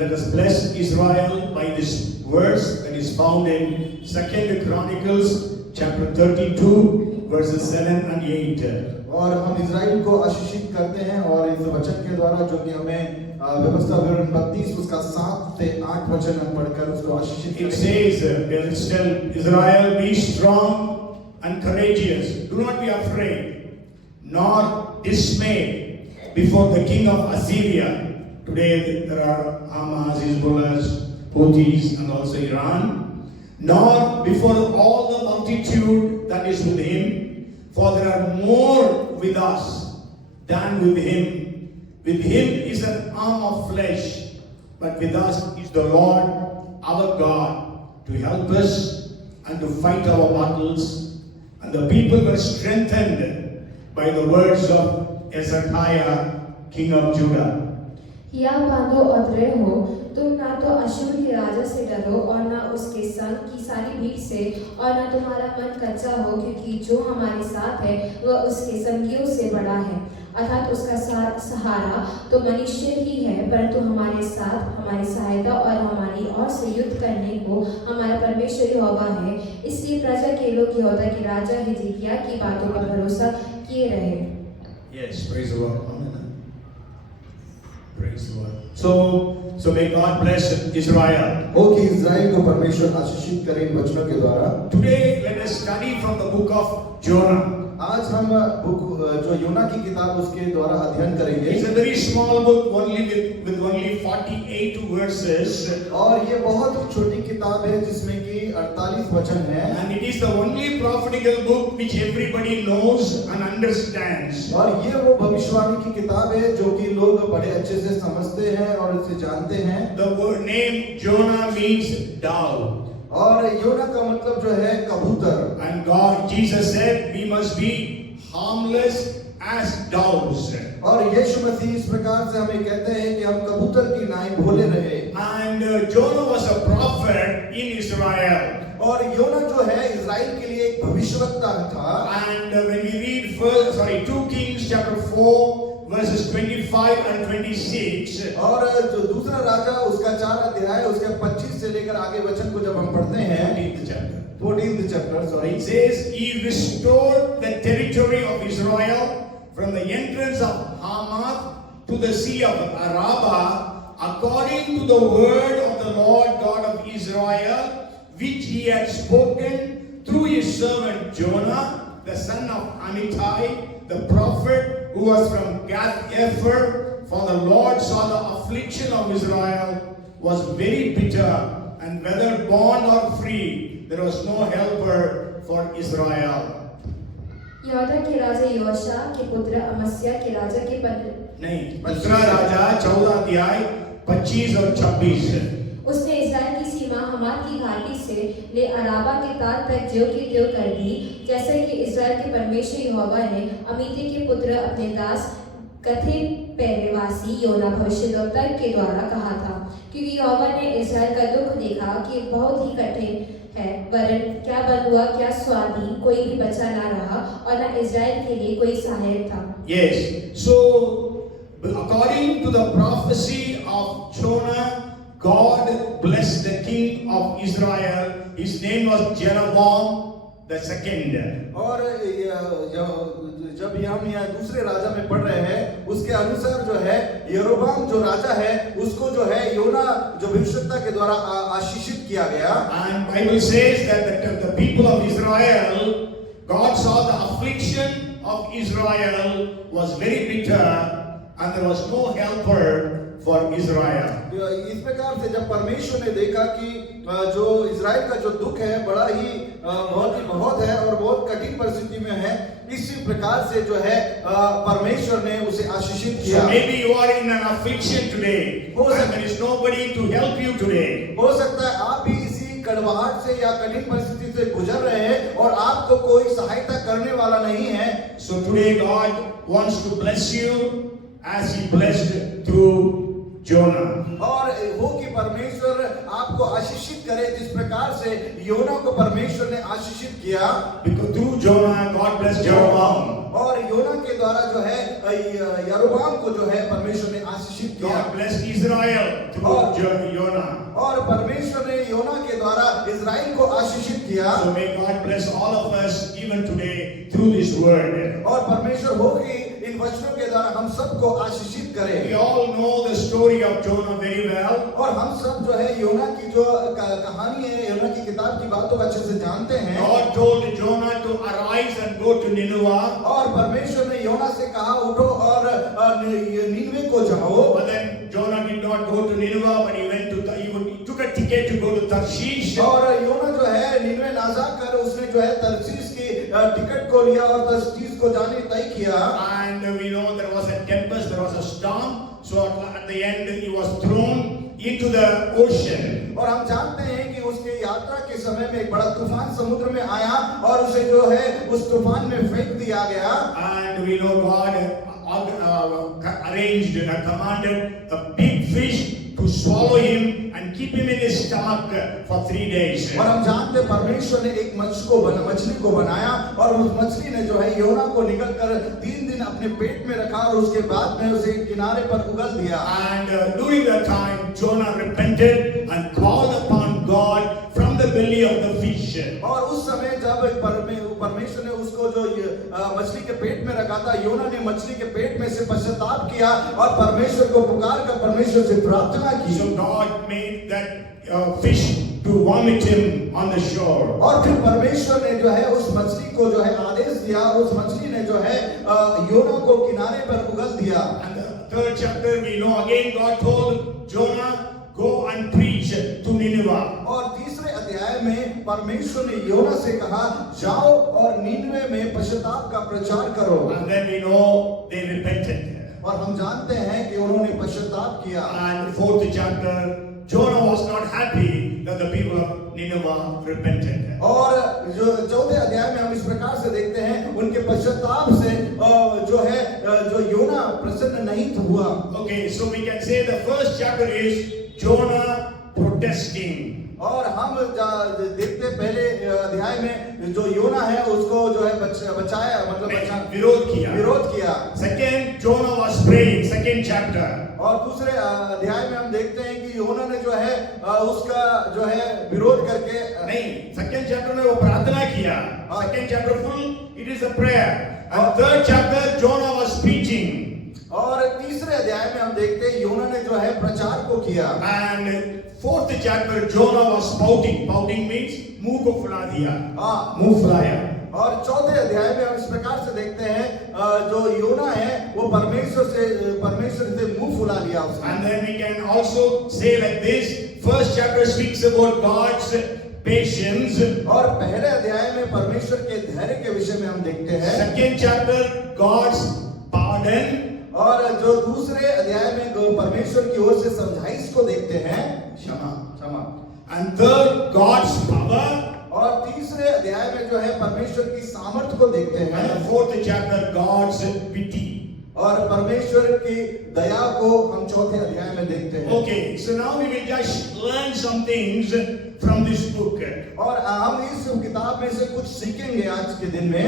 let us bless Israel by this verse that is found in 2 Chronicles chapter 32 verses 7 and 8. और हम Israel को आशीषित करते हैं और इस वचन के द्वारा जो कि हमें व्यवस्था विवरण 32 उसका 7 से 8 वचन हम पढ़कर उसको आशीषित It करेंगे। says, let's tell Israel, be strong and courageous. Do not be afraid, nor dismayed before the king of Assyria. Today there are Hamas, Hezbollah, Houthis, and also Iran. Nor before all the multitude that is with him. For there are more with us than with him. With him is an arm of flesh, but with us is the Lord our God to help us and to fight our battles. And the people were strengthened by the words of Hezekiah, king of Judah. हिया बांधो और दृढ़ हो, तुम ना तो अश्शूर के राजा से डरो और ना उसके संग की सारी भीड़ से, और ना तुम्हारा मन कच्चा हो, क्योंकि जो हमारे साथ है वह उसके संगियों से बड़ा है। अर्थात उसका सहारा तो मनुष्य ही है, परंतु हमारे साथ हमारी सहायता और हमारी ओर से युद्ध करने को हमारा परमेश्वर यहोवा है। इसलिए प्रजा के लोग यहूदा के राजा हिजकिय्याह की बातों पर भरोसा किए रहे। Yes, praise the Lord. Amen. Praise the Lord. So may God bless Israel. हो कि इज़राइल को परमेश्वर आशीषित करे इन वचनों के द्वारा। Today let us study from the book of Jonah. आज हम बुक जो योना की किताब उसके द्वारा अध्ययन करेंगे। It's a very small book, only with only 48 verses. और ये बहुत ही छोटी किताब है जिसमें कि 48 वचन हैं। And it is the only prophetical book which everybody knows and understands. और ये वो भविष्यवाणी की किताब है जो कि लोग बड़े अच्छे से समझते हैं और इसे जानते हैं। The word name Jonah means dove. और योना का मतलब जो है कबूतर। And God, Jesus said, we must be harmless as doves. और यीशु मसीह इस प्रकार से हमें कहते हैं कि हम कबूतर की नाई भोले रहे। And Jonah was a prophet in Israel. और योना जो है इज़राइल के लिए एक भविष्यवक्ता था। And when we read 2 Kings chapter 4 verses 25 and 26. और जो दूसरा राजा उसका 4 अध्याय उसके 25 से लेकर आगे वचन को जब हम पढ़ते हैं 14th chapter, It says, he restored the territory of Israel from the entrance of Hamath to the sea of Arabah, according to the word of the Lord God of Israel, which he had spoken through his servant Jonah, the son of Amittai, the prophet, who was from Gath-hepher. For the Lord saw the affliction of Israel was very bitter, and whether bond or free, there was no helper for Israel. यहूदा के राजा योशा के पुत्र अमस्या के राजा के नहीं, दूसरा राजा 14 अध्याय 25 और 26। उसने इस्राएल की सीमा हमात की घाटी से ले अराबा के ताल तक ज्यों की त्यों कर दी, जैसे कि इस्राएल के परमेश्वर यहोवा ने अमित्tai के पुत्र अपने दास गथ-हेफेरवासी योना भविष्यद्वक्ता के द्वारा कहा था, क्योंकि यहोवा ने इस्राएल का दुख देखा कि बहुत ही कठिन है, वरन क्या बंद हुआ, क्या स्वाधीन, कोई भी बचा ना रहा और न इस्राएल के लिए कोई सहायक था। Yes, so according to the prophecy of Jonah, God blessed the king of Israel. His name was Jeroboam the second. और जब हम यहाँ दूसरे राजा में पढ़ रहे हैं उसके अनुसार जो है यरोबाम जो राजा है उसको जो है योना जो भविष्यवक्ता के द्वारा आशीषित किया गया। And Bible says that the people of Israel, God saw the affliction of Israel was very bitter, and there was no helper for Israel. इस प्रकार से जब परमेश्वर ने देखा कि जो इज़राइल का जो दुख है बड़ा ही बहुत है और बहुत कठिन परिस्थिति में है, इसी प्रकार से जो है परमेश्वर ने उसे आशीषित किया। So maybe you are in an affliction today, and there is nobody to help you today. हो सकता है आप भी इसी कड़वाहट से या कठिन परिस्थिति से गुजर रहे हैं और आपको कोई सहायता करने वाला नहीं है। So today God wants to bless you as He blessed through Jonah. और हो कि परमेश्वर आपको आशीषित करे जिस प्रकार से योना को परमेश्वर ने आशीषित किया। Because through Jonah, God blessed Jeroboam. और योना के द्वारा जो है यरोबाम को जो है परमेश्वर ने आशीषित किया। God blessed Israel through Jonah. और परमेश्वर ने योना के द्वारा इजराइल को आशीषित किया। So may God bless all of us even today through this word. और परमेश्वर हो कि इन वचनों के द्वारा हम सबको आशीषित करे। We all know the story of Jonah very well. और हम सब जो है योना की जो कहानी है, योना की किताब की बातों को अच्छे से जानते हैं। God told Jonah to arise and go to Nineveh. और परमेश्वर ने योना से कहा उठो और नीनवे को जाओ। But then Jonah did not go to Nineveh, but he took a ticket to go to Tarshish. और योना जो है नीनवे ना जाकर उसने जो है तर्शीश की टिकट को लिया और तर्शीश को जाने तय किया। And we know there was a tempest, there was a storm. So at the end he was thrown into the ocean. और हम जानते हैं कि उसके यात्रा के समय में एक बड़ा तूफान समुद्र में आया और उसे जो है उस तूफान में फेंक दिया गया। And we know God arranged and commanded a big fish to swallow him and keep him in his stomach for 3 days. और हम जानते हैं परमेश्वर ने एक मछली को बनाया और उस मछली ने जो है योना को निगल कर 3 दिन अपने पेट में रखा और उसके बाद में उसे किनारे पर उगल दिया। And during that time Jonah repented and called upon God from the belly of the fish. और उस समय जब परमेश्वर ने उसको जो मछली के पेट में रखा था, योना ने मछली के पेट में से पश्चाताप किया और परमेश्वर को पुकार कर परमेश्वर से प्रार्थना की। So God made that fish to vomit him on the shore. और फिर परमेश्वर ने जो है उस मछली को जो है आदेश दिया, उस मछली ने जो है योना को किनारे पर उगल दिया। And the 3rd chapter we know again God told Jonah, go and preach to Nineveh. और तीसरे अध्याय में परमेश्वर ने योना से कहा जाओ और नीनवे में पश्चाताप का प्रचार करो। And then we know they repented. और हम जानते हैं कि उन्होंने पश्चाताप किया। And 4th chapter Jonah was not happy that the people of Nineveh repented. और जो 4th अध्याय में हम इस प्रकार से देखते हैं उनके पश्चाताप से जो है जो योना प्रसन्न नहीं हुआ। Okay, so we can say the first chapter is Jonah protesting. और हम देखते पहले अध्याय में जो योना है उसको जो है बचाया, मतलब विरोध किया। Second, Jonah was praying. Second chapter. और दूसरे अध्याय में हम देखते हैं कि योना ने जो है उसका जो है विरोध करके नहीं, second chapter में वो प्रार्थना किया। Second chapter full, it is a prayer. And 3rd chapter, Jonah was preaching. और तीसरे अध्याय में हम देखते हैं योना ने जो है प्रचार को किया। And 4th chapter, Jonah was spouting. Spouting means मुंह को फुला दिया। मुंह फुलाया। और 4th अध्याय में हम इस प्रकार से देखते हैं जो योना है वो परमेश्वर से मुंह फुला लिया उसने। And then we can also say like this. First chapter speaks about God's patience. और पहले अध्याय में परमेश्वर के धैर्य के विषय में हम देखते हैं। Second chapter, God's pardon. और जो दूसरे अध्याय में परमेश्वर की ओर से समझाइश को देखते हैं, क्षमा। And third, God's power. और तीसरे अध्याय में जो है परमेश्वर की सामर्थ्य को देखते हैं। And the 4th chapter, God's pity. और परमेश्वर की दया को हम 4th अध्याय में देखते हैं। Okay, so now we will just learn some things from this book. और हम इस किताब में से कुछ सीखेंगे आज के दिन में।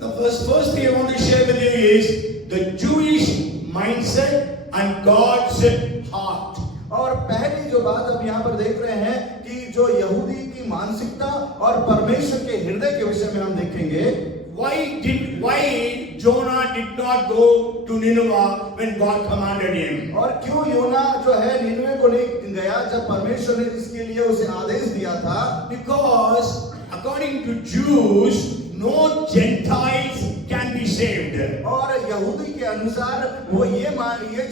The first thing I want to share with you is the Jewish mindset and God's heart. और पहली जो बात हम यहाँ पर देख रहे हैं कि जो यहूदी की मानसिकता और परमेश्वर के हृदय के विषय में हम देखेंगे। Why Jonah did not go to Nineveh when God commanded him? और क्यों योना जो है नीनवे को नहीं गया जब परमेश्वर ने इसके लिए उसे आदेश दिया था? Because according to Jews, no Gentiles can be saved. और यहूदी के अनुसार वो ये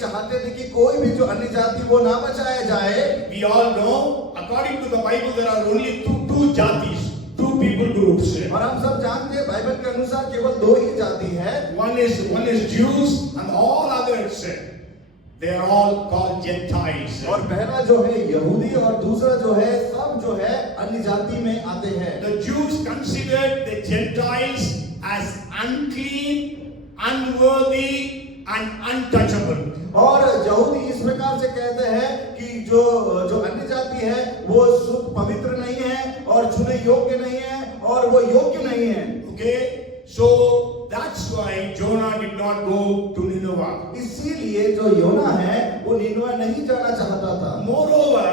चाहते थे कि कोई भी जो अन्य जाति वो ना बचाया जाए। We all know, according to the Bible, there are only two jatis, two people groups. और हम सब जानते हैं बाइबल के अनुसार केवल 2 ही जाति है। One is Jews and all others, they are all called Gentiles. और पहला जो है यहूदी और दूसरा जो है सब जो है अन्य जाति में आते हैं। The Jews considered the Gentiles as unclean, unworthy, and untouchable. और यहूदी इस प्रकार से कहते हैं कि जो अन्य जाति है वो शुद्ध पवित्र नहीं है और छूने योग्य नहीं है और वो योग्य नहीं है। Okay, so that's why Jonah did not go to Nineveh. इसीलिए जो योना है वो निनवे नहीं जाना चाहता था। Moreover,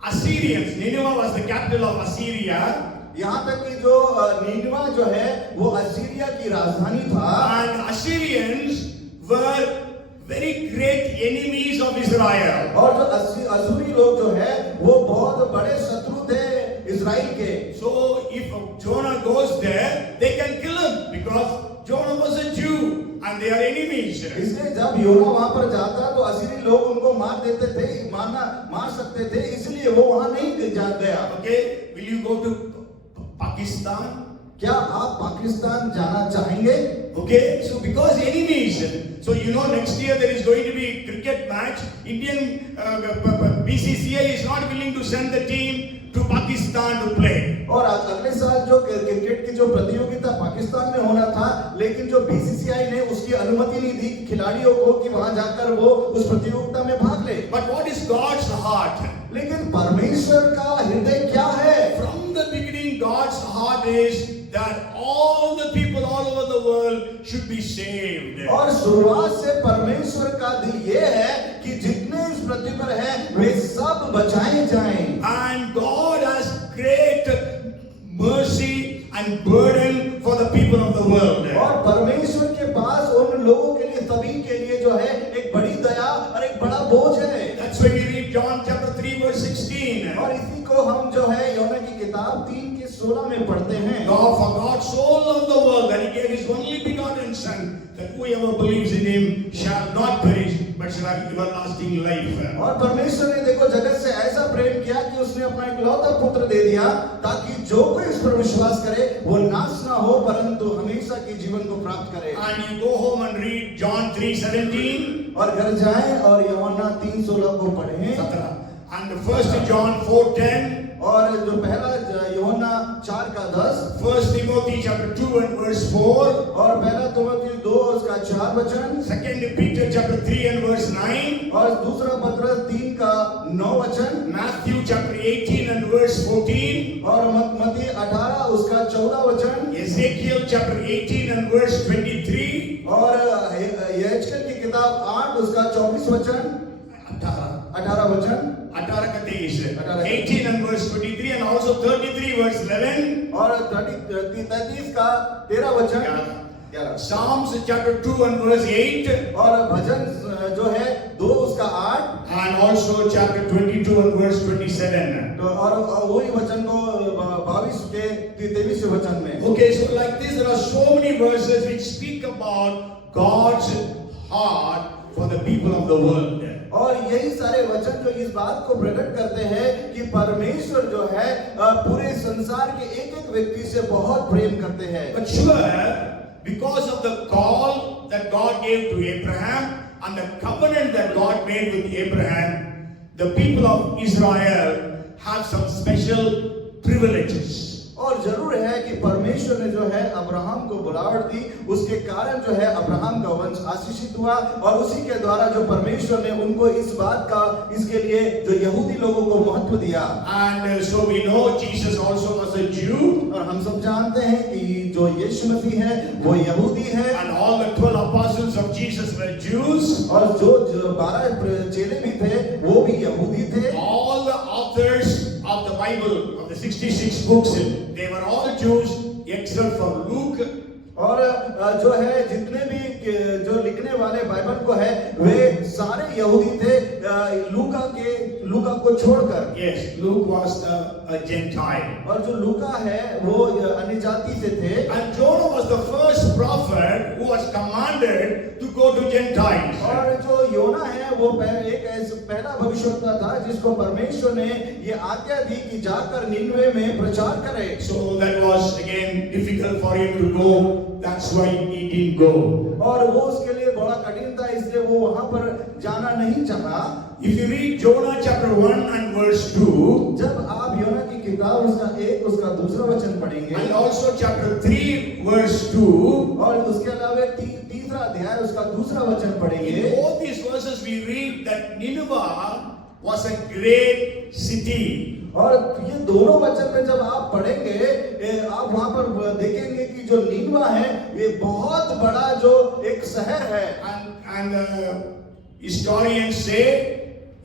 Assyrians, Nineveh was the capital of Assyria, यहाँ तक कि जो निनवा जो है वो असीरिया की राजधानी था and Assyrians were very great enemies of Israel. और जो असुरी लोग जो है वो बहुत बड़े शत्रु थे इजराइल के। So if Jonah goes there, they can kill him because Jonah was a Jew and they are enemies. इसलिए जब योना वहां पर जाता तो असीरी लोग उनको मार देते थे, मार सकते थे, इसलिए वो वहां नहीं जा गया। Okay, will you go to Pakistan? क्या आप पाकिस्तान जाना चाहेंगे? Okay, so because enemies, so you know next year there is going to be a cricket match. Indian BCCI is not willing to send the team to Pakistan to play. और अगले साल जो cricket की जो प्रतियोगिता पाकिस्तान में होना था, लेकिन जो बीसीसीआई ने उसकी अनुमति नहीं दी खिलाड़ियों को कि वहां जाकर वो उस प्रतियोगिता में भाग ले। But what is God's heart? लेकिन परमेश्वर का हृदय क्या है? From the beginning, God's heart is that all the people all over the world should be saved. और शुरुआत से परमेश्वर का दिल ये है कि जितने इस पृथ्वी पर हैं वे सब बचाए जाएं। And God has great mercy and burden for the people of the world. और परमेश्वर के पास उन लोगों के लिए सभी के लिए जो है एक बड़ी दया और एक बड़ा बोझ है। That's why we read John chapter 3 verse 16. और इसी को हम जो है यूहन्ना की किताब 3:16 में पढ़ते हैं। For God so loved the world that He gave His only begotten Son, that whoever believes in Him shall not perish but shall have everlasting life. और परमेश्वर ने देखो जगत से ऐसा प्रेम किया कि उसने अपना इकलौता पुत्र दे दिया ताकि जो कोई इस पर विश्वास करे वो नाश ना हो परंतु हमेशा के जीवन को प्राप्त करे। And you go home and read John 3:17. और घर जाएं और यूहन्ना 3:16 को पढ़ें। And First John 4:10. और जो पहला यूहन्ना 4:10, 1 Timothy chapter 2 and verse 4. और पहला तिमोथी 2 उसका 4 वचन, 2 Peter chapter 3 and verse 9. और दूसरा पत्रस 3 का 9 वचन, Matthew chapter 18 and verse 14. और मत्ती 18 उसका 14 वचन, Ezekiel chapter 18 and verse 23. और यहेजकेल की किताब 8 उसका 24 वचन, 18 वचन, 18 and verse 23 and also 33 verse 11. और 33 का 13 वचन, 11। Psalms chapter 2 and verse 8. और भजन जो है 2 उसका 8, And also chapter 22 and verse 27. तो और वही वचन को 22 के 23 वचन में। Okay, so like this, there are so many verses which speak about God's heart for the people of the world. और यही सारे वचन जो इस बात को प्रकट करते हैं कि परमेश्वर जो है पूरे संसार के एक एक व्यक्ति से बहुत प्रेम करते हैं। But sure, because of the call that God gave to Abraham and the covenant that God made with Abraham, the people of Israel have some special privileges. और जरूर है कि परमेश्वर ने जो है अब्राहम को बुलावट दी, उसके कारण जो है अब्राहम का वंश आशीषित हुआ और उसी के द्वारा जो परमेश्वर ने उनको इस बात का इसके लिए जो यहूदी लोगों को महत्व दिया। And so we know Jesus also was a Jew. और हम सब जानते हैं कि जो यीशु मसीह है वो यहूदी है। And all the 12 apostles of Jesus were Jews. और जो 12 चेले भी थे वो भी यहूदी थे। All the authors of the Bible, of the 66 books, they were all Jews except for Luke. और जो है जितने भी जो लिखने वाले बाइबल को है वे सारे यहूदी थे लूका को छोड़कर। Yes, Luke was a Gentile. और जो लूका है वो अन्य जाति से थे। And Jonah was the first prophet who was commanded to go to Gentiles. और जो योना है वो एक पहला भविष्यवक्ता था जिसको परमेश्वर ने ये आज्ञा दी कि जाकर निनवे में प्रचार करे। So that was again difficult for him to go. That's why he didn't go. और वो उसके लिए बड़ा कठिन था इसलिए वो वहां पर जाना नहीं चाहा। If you read Jonah chapter 1 and verse 2, जब आप आप योना की किताब उसका दूसरा वचन पढ़ेंगे and also chapter 3 verse 2. और उसके अलावा तीसरा अध्याय उसका दूसरा वचन In पढ़ेंगे। both these verses we read that Nineveh was a great city. और ये दोनों वचन में जब आप पढ़ेंगे आप वहां पर देखेंगे कि जो नीनवा है ये बहुत बड़ा जो एक शहर है। And historians say,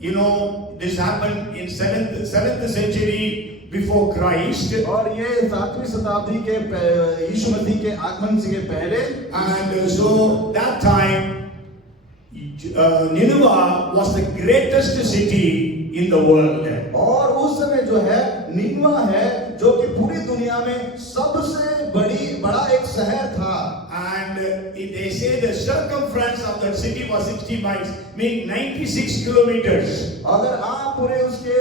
you know, this happened in 7th century before Christ. और ये 7वीं शताब्दी के यीशु मसीह के आगमन से पहले। And so that time Nineveh was the greatest city in the world. और उस समय जो है नीनवा है जो कि पूरी दुनिया में सबसे बड़ा एक शहर था। And they say the circumference of that city was 60 miles, meaning 96 kilometers. अगर आप पूरे उसके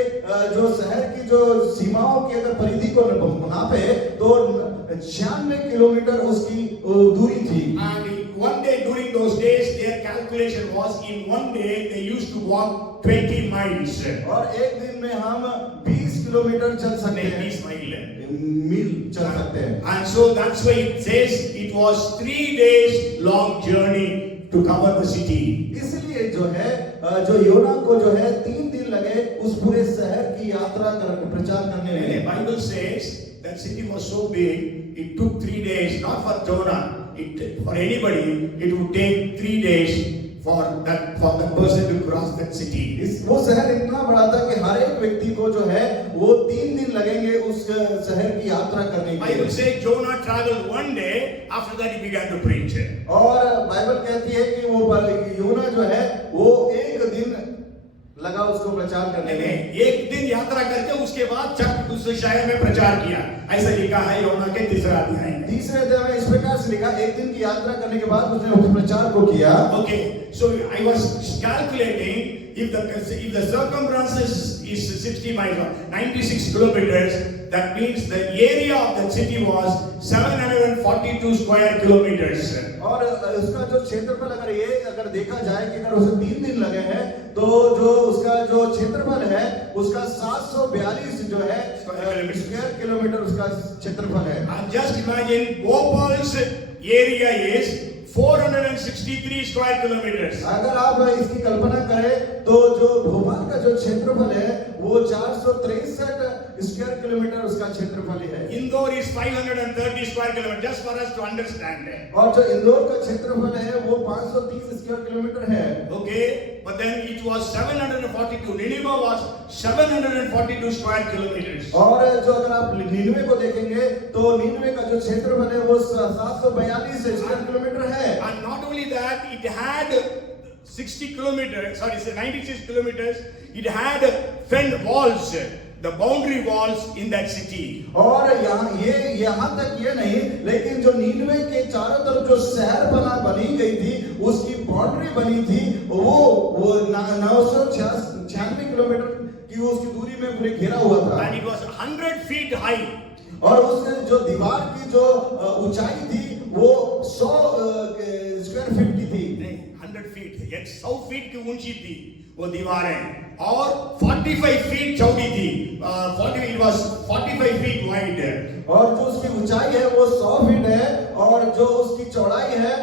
जो शहर की जो सीमाओं की अगर परिधि को नापे तो 96 किलोमीटर उसकी दूरी थी। And one day during those days, their calculation was in one day they used to walk 20 miles. और एक दिन में हम 20 किलोमीटर चल सकते हैं। 20 मील चल सकते हैं। And so that's why it says it was 3 days long journey to cover the city. इसलिए जो है जो योना को जो है 3 दिन लगे उस पूरे शहर की यात्रा प्रचार करने में। The Bible says that city was so big, it took 3 days, not for Jonah. For anybody, it would take 3 days for the person to cross that city. वो शहर इतना बड़ा था कि हर एक व्यक्ति को जो है वो 3 दिन लगेंगे उस शहर की यात्रा करने के लिए। Bible says Jonah traveled 1 day. After that, he began to preach. और बाइबल कहती है कि वो योना जो है वो 1 दिन लगा उसको प्रचार करने में। 1 दिन यात्रा करके उसके बाद चक दूसरे शहर में प्रचार किया। ऐसा लिखा है योना के 3रा अध्याय में। 3रे अध्याय में इस प्रकार से लिखा 1 दिन की यात्रा करने के बाद उसने प्रचार को किया। Okay, so I was calculating if the circumference is 60 miles or 96 kilometers, that means the area of that city was 742 square kilometers. और उसका जो क्षेत्रफल अगर देखा जाए कि अगर उसे 3 दिन लगे हैं तो जो उसका जो क्षेत्रफल है उसका 742 जो है स्क्वायर किलोमीटर उसका क्षेत्रफल है। And just imagine Bhopal's area is 463 square kilometers. अगर आप इसकी कल्पना करें तो जो भोपाल का जो क्षेत्रफल है वो 463 स्क्वायर किलोमीटर उसका क्षेत्रफल है। Indore is 530 square kilometers, just for us to understand. और जो इंदौर का क्षेत्रफल है वो 530 स्क्वायर किलोमीटर है। Okay, but then it was 742. Nineveh was 742 square kilometers. और जो अगर आप नीनवे को देखेंगे तो नीनवे का जो क्षेत्रफल है वो 742 स्क्वायर किलोमीटर है। And not only that, it had 96 kilometers. It had fenced walls, the boundary walls in that city. और यहाँ तक ये नहीं, लेकिन जो नीनवे के चारों तरफ जो शहर बनी गई थी उसकी बाउंड्री बनी थी वो 996 किलोमीटर की उसकी दूरी में पूरे घेरा हुआ था। And it was 100 feet high. और उस जो दीवार की जो ऊंचाई थी वो 100 स्क्वायर फीट की थी। 100 feet, 100 feet की ऊंची थी वो दीवारें और 45 feet चौड़ी थी। It was 45 feet wide. और जो उसकी ऊंचाई है वो 100 फीट है और जो उसकी चौड़ाई है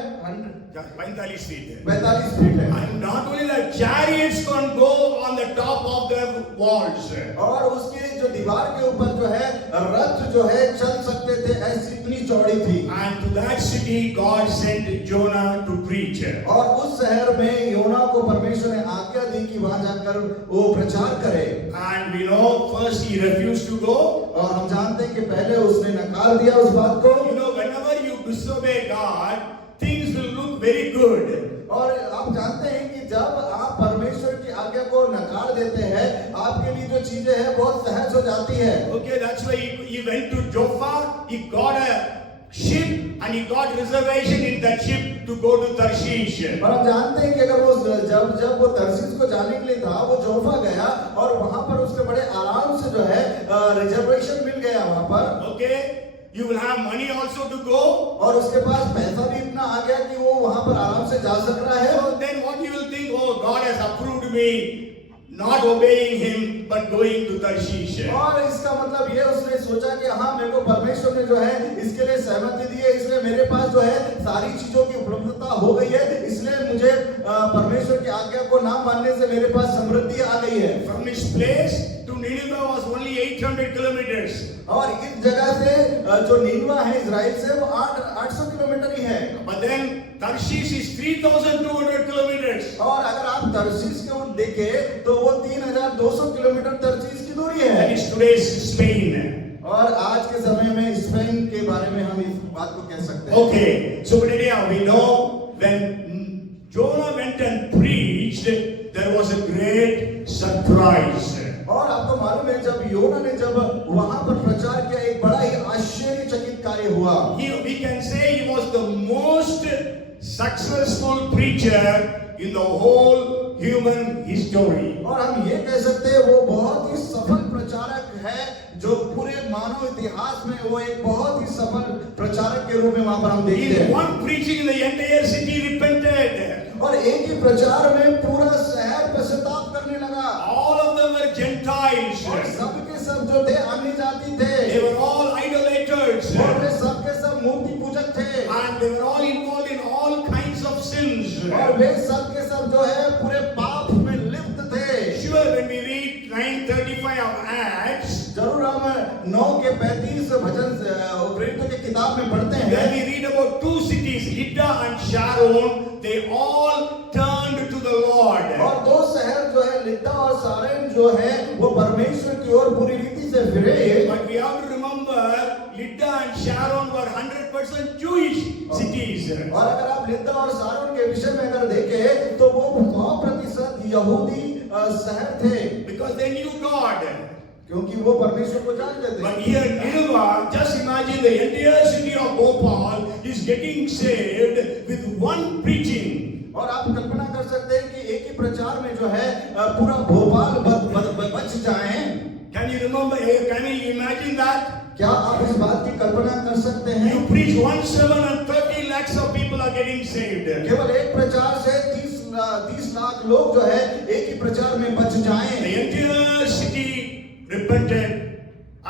45 feet. 45 फीट है। And not only that, chariots can go on the top of the walls. और उसके जो दीवार के ऊपर जो है रथ जो है चल सकते थे, ऐसी इतनी चौड़ी थी। And to that city God sent Jonah to preach. और उस शहर में योना को परमेश्वर ने आज्ञा दी कि वहां जाकर वो प्रचार करे। And we know first he refused to go. और हम जानते हैं कि पहले उसने नकार दिया उस बात को। You know, whenever you disobey God, things will look very good. और आप जानते हैं कि जब आप परमेश्वर की आज्ञा को नकार देते हैं आपके लिए जो चीजें हैं बहुत सहज हो जाती है। Okay, that's why he went to Joppa. He got a ship and he got reservation in that ship to go to Tarshish. और हम जानते हैं कि अगर वो जब वो तर्शीश को जाने के लिए था वो जोफा गया और वहां पर उसके बड़े आराम से जो है रिजर्वेशन मिल गया वहां पर। Okay, you will have money also to go. और उसके पास पैसा भी इतना आ गया कि वो वहां पर आराम से जा सक रहा है। So then what you will think, oh, God has approved me. not obeying him but going to Tarshish. और इसका मतलब ये उसने सोचा कि हाँ मेरे को परमेश्वर ने जो है इसके लिए सहमति दी है, इसलिए मेरे पास जो है सारी चीजों की उपलब्धता हो गई है, इसलिए मुझे परमेश्वर की आज्ञा को ना मानने से मेरे पास समृद्धि आ गई है। From his place to Nineveh was only 800 kilometers. और इस जगह से जो नीनवा है इजराइल से वो 800 किलोमीटर ही है। But then Tarshish is 3,200 kilometers. और अगर आप तर्शीश के ओर देखें तो वो 3,200 किलोमीटर तर्शीश की दूरी है। That is today's Spain. और आज के समय में स्पेन के बारे में हम इस बात को कह सकते हैं। Okay, so but anyhow, we know when Jonah went and preached, there was a great surprise. और आपको मालूम है जब योना ने जब वहां पर प्रचार किया एक बड़ा ही आश्चर्यचकित कार्य हुआ। We can say he was the most successful preacher in the whole human history. और हम ये कह सकते हैं वो बहुत ही सफल प्रचारक है, जो पूरे मानव इतिहास में वो एक बहुत ही सफल प्रचारक के रूप में वहां पर हम देखते He हैं। one preaching in the entire city repented. और एक ही प्रचार में पूरा शहर पश्चाताप करने लगा। All of them were Gentiles. और सब के सब जो थे अन्य जाति थे, They were all idolaters. और वे सब के सब मूर्ति पूजक थे, And they were all involved in all kinds of sins. और वे सब के सब जो है पूरे पाप में लिप्त थे। Sure, when we read 9:35 of Acts, जरूर हम 9:35 भजन प्रेरितों की किताब में पढ़ते हैं। then we read about two cities, Lydda and Sharon. They all turned to the Lord. और दो शहर जो है लिद्दा और सारेन जो है वो परमेश्वर की ओर पूरी रीति से फिरे। But we have to remember, Lydda and Sharon were 100% Jewish cities. और अगर आप लिद्दा और सारोन के विषय में अगर देखें तो वो 100% यहूदी शहर थे, Because they knew God. क्योंकि वो परमेश्वर को जानते थे। But here Nineveh, just imagine the entire city of Bhopal is getting saved with one preaching. और आप कल्पना कर सकते हैं कि एक ही प्रचार में जो है पूरा भोपाल बच जाए। Can you remember? Can you imagine that? क्या आप इस बात की कल्पना कर सकते हैं? You preach one sermon and 30 lakhs of people are getting saved. केवल एक प्रचार से 30 लाख लोग जो है एक ही प्रचार में बच The जाएं। entire city repented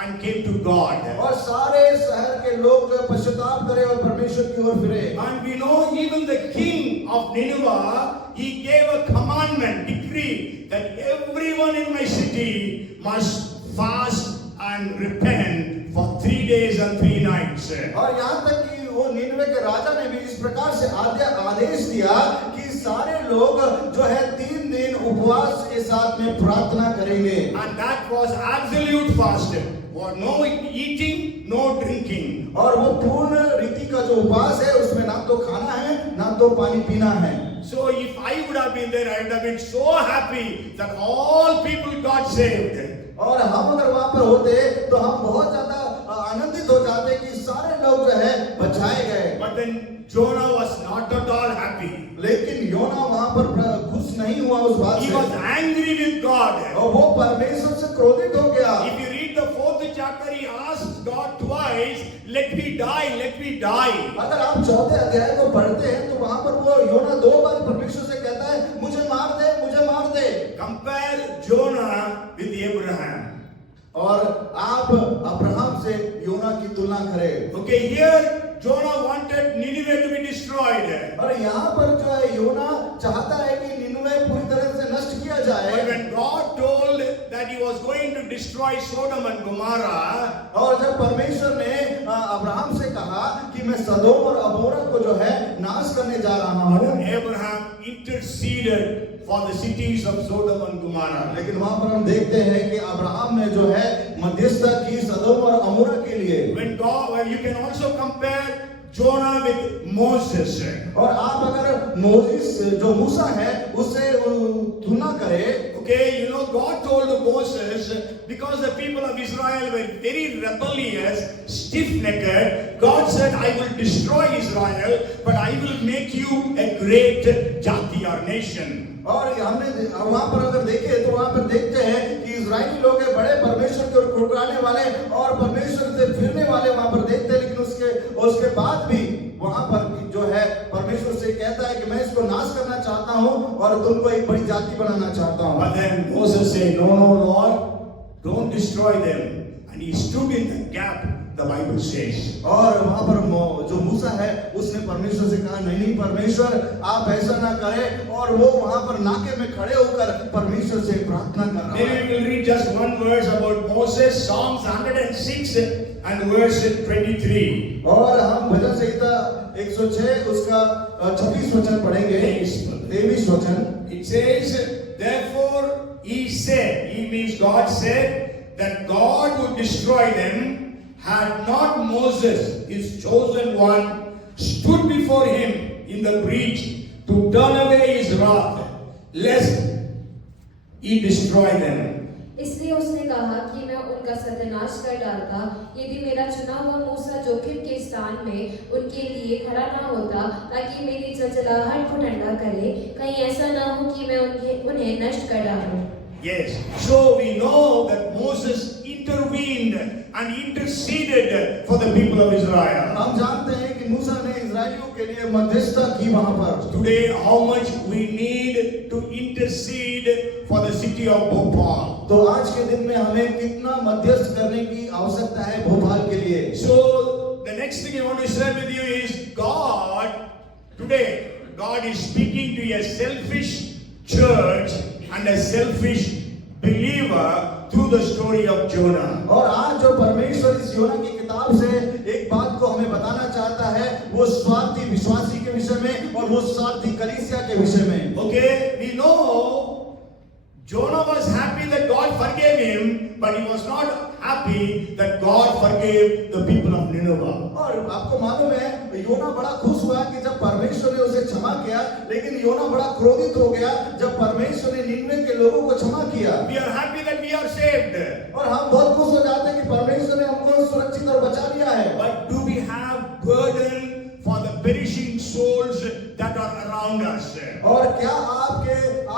and came to God. और सारे शहर के लोग जो है पश्चाताप करे और परमेश्वर की ओर फिरे। And we know even the king of Nineveh, he gave a commandment, decree that everyone in my city must fast and repent for 3 days and 3 nights. और यहाँ तक कि वो निनवे के राजा ने भी इस प्रकार से आदेश दिया कि सारे लोग जो है 3 दिन उपवास के साथ में प्रार्थना करेंगे। And that was absolute fasting. No eating, no drinking. और वो पूर्ण रीति का जो उपवास है उसमें ना तो खाना है ना तो पानी पीना है। So if I would have been there, I would have been so happy that all people got saved. और हम अगर वहां पर होते तो हम बहुत ज्यादा आनंदित हो जाते कि सारे लोग जो है बचाए गए। But then Jonah was not at all happy. लेकिन योना वहां पर खुश नहीं हुआ उस बात He से। was angry with God. और वो परमेश्वर से क्रोधित हो गया। If you read the 4th chapter, he asked God twice, "Let me die, let me die." अगर आप 4थे अध्याय को पढ़ते हैं तो वहां पर वो योना 2 बार परमेश्वर से कहता है मुझे मार दे, मुझे मार दे। Compare Jonah with Abraham. और आप अब्राहम से योना की तुलना करें। Okay, here Jonah wanted Nineveh to be destroyed. और यहाँ पर जो है योना चाहता है कि निनवे पूरी तरह से नष्ट किया जाए। But when God told that he was going to destroy Sodom and Gomorrah, और जब परमेश्वर ने अब्राहम से कहा कि मैं सदोम और अमोरा को जो है नाश करने जा रहा हूँ, Abraham interceded for the cities of Sodom and Gomorrah. लेकिन वहां पर हम देखते हैं कि अब्राहम ने जो है मध्यस्थता की सदोम और अमोरा के लिए। Well, you can also compare Jonah with Moses. और आप अगर मोसेस जो मूसा है उससे तुलना करें। Okay, you know, God told Moses, because the people of Israel were very rebellious, stiff-necked, God said, I will destroy Israel, but I will make you a great jati or nation. और हमने वहां पर अगर देखे तो वहां पर देखते हैं कि इजरायली लोग है बड़े परमेश्वर की ओर कुड़कुड़ाने वाले और परमेश्वर से फिरने वाले वहां पर देखते हैं, लेकिन उसके बाद भी वहां पर जो है परमेश्वर से कहता है कि मैं इसको नाश करना चाहता हूँ और तुमको एक बड़ी जाति बनाना चाहता हूँ। But then Moses said, no, no, Lord, don't destroy them. And he stood in the gap, the Bible says. और वहां पर जो मूसा है उसने परमेश्वर से कहा, नहीं नहीं परमेश्वर आप ऐसा ना करें, और वो वहां पर नाके में खड़े होकर परमेश्वर से प्रार्थना कर रहा है। Maybe we will read just one verse about Moses, Psalms 106 and verse 23. और हम भजन संहिता 106 उसका 26 वचन पढ़ेंगे। 23 वचन। It says, therefore he said, he means God said, that God would destroy them, had not Moses, his chosen one, stood before him in the breach to turn away his wrath, lest he destroy them. इसलिए उसने कहा कि मैं उनका सत्यानाश कर डालता यदि मेरा चुना हुआ मूसा जोखिम के स्थान में उनके लिए खड़ा ना होता, ताकि मेरी जलजलाहट को ठंडा करे, कहीं ऐसा ना हो कि मैं उन्हें नष्ट कर डालूं। Yes, so we know that Moses intervened and interceded for the people of Israel. हम जानते हैं कि मूसा ने इस्राएलियों के लिए मध्यस्थता की वहां पर। Today, how much we need to intercede for the city of Bhopal. तो आज के दिन में हमें कितना मध्यस्थ करने की आवश्यकता है भोपाल के लिए। So the next thing I want to share with you is God is speaking to a selfish church and a selfish believer through the story of Jonah. और आज जो परमेश्वर इस योना की किताब से एक बात को हमें बताना चाहता है, वो स्वार्थी विश्वासी के विषय में और वो स्वार्थी कलीसिया के विषय में। Okay, we know Jonah was happy that God forgave him, but he was not happy that God forgave the people of Nineveh. और आपको मालूम है योना बड़ा खुश हुआ कि जब परमेश्वर ने उसे क्षमा किया, लेकिन योना बड़ा क्रोधित हो गया जब परमेश्वर ने निनवे के लोगों को क्षमा किया। We are happy that we are saved. और हम बहुत खुश हो जाते हैं कि परमेश्वर ने हमको सुरक्षित और बचा लिया है। But do we have burden for the perishing souls that are around us? और क्या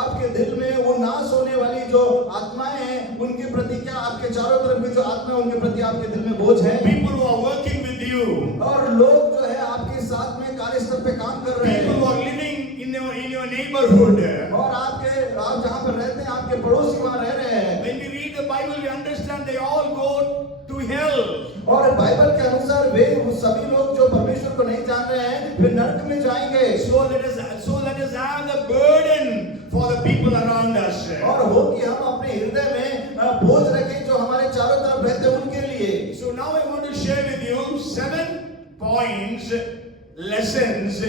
आपके दिल में वो नाश होने वाली जो आत्माएं हैं उनके प्रति, क्या आपके चारों तरफ की जो आत्मा है उनके प्रति आपके दिल में बोझ है? People who are working with you, और लोग जो है आपके साथ में कार्यस्थल पे काम कर रहे people हैं, who are living in your neighborhood. और आप जहाँ पर रहते हैं आपके पड़ोसी वहाँ रह रहे हैं। When we read the Bible, we understand they all go to hell. और बाइबल के अनुसार वे सभी लोग जो परमेश्वर को नहीं जान रहे हैं वे नरक में जाएंगे। So let us have the burden for the people around us. और हो कि हम अपने हृदय में बोझ रखें जो हमारे चारों तरफ रहते हैं उनके लिए। So now I want to share with you 7 points, lessons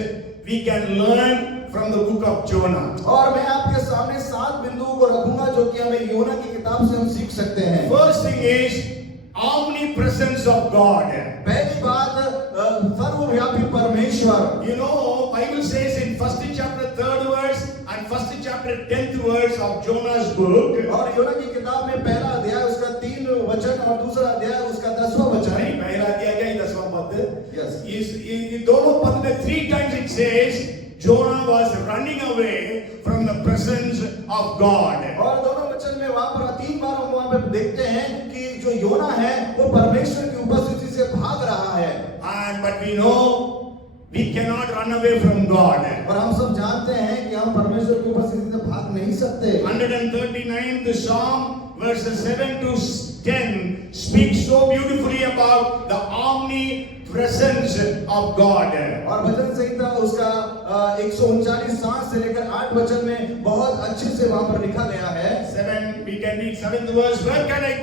we can learn from the book of Jonah. और मैं आपके सामने 7 बिंदुओं को रखूंगा जो कि हमें योना की किताब से हम सीख सकते हैं। First thing is omnipresence of God. पहली बात सर्वव्यापी परमेश्वर। You know, Bible says in 1st chapter 3rd verse and 1st chapter 10th verse of Jonah's book. और योना की किताब में पहला अध्याय उसका 3 वचन और दूसरा अध्याय उसका 10वां वचन। नहीं, पहला अध्याय क्या है, 10वां पद? Yes. इस दोनों पद में 3 times it says Jonah was running away from the presence of God. और दोनों वचन में वहां पर 3 बार हम वहां पे देखते हैं कि जो योना है वो परमेश्वर की उपस्थिति से भाग रहा है। But we know we cannot run away from God. और हम सब जानते हैं कि हम परमेश्वर की उपस्थिति से भाग नहीं सकते। 139th Psalm verses 7 to 10 speaks so beautifully about the omnipresence of God. और भजन संहिता उसका 139 7 से लेकर 8 वचन में बहुत अच्छे से वहां पर लिखा गया है। 7, we can read 7th verse. Where can I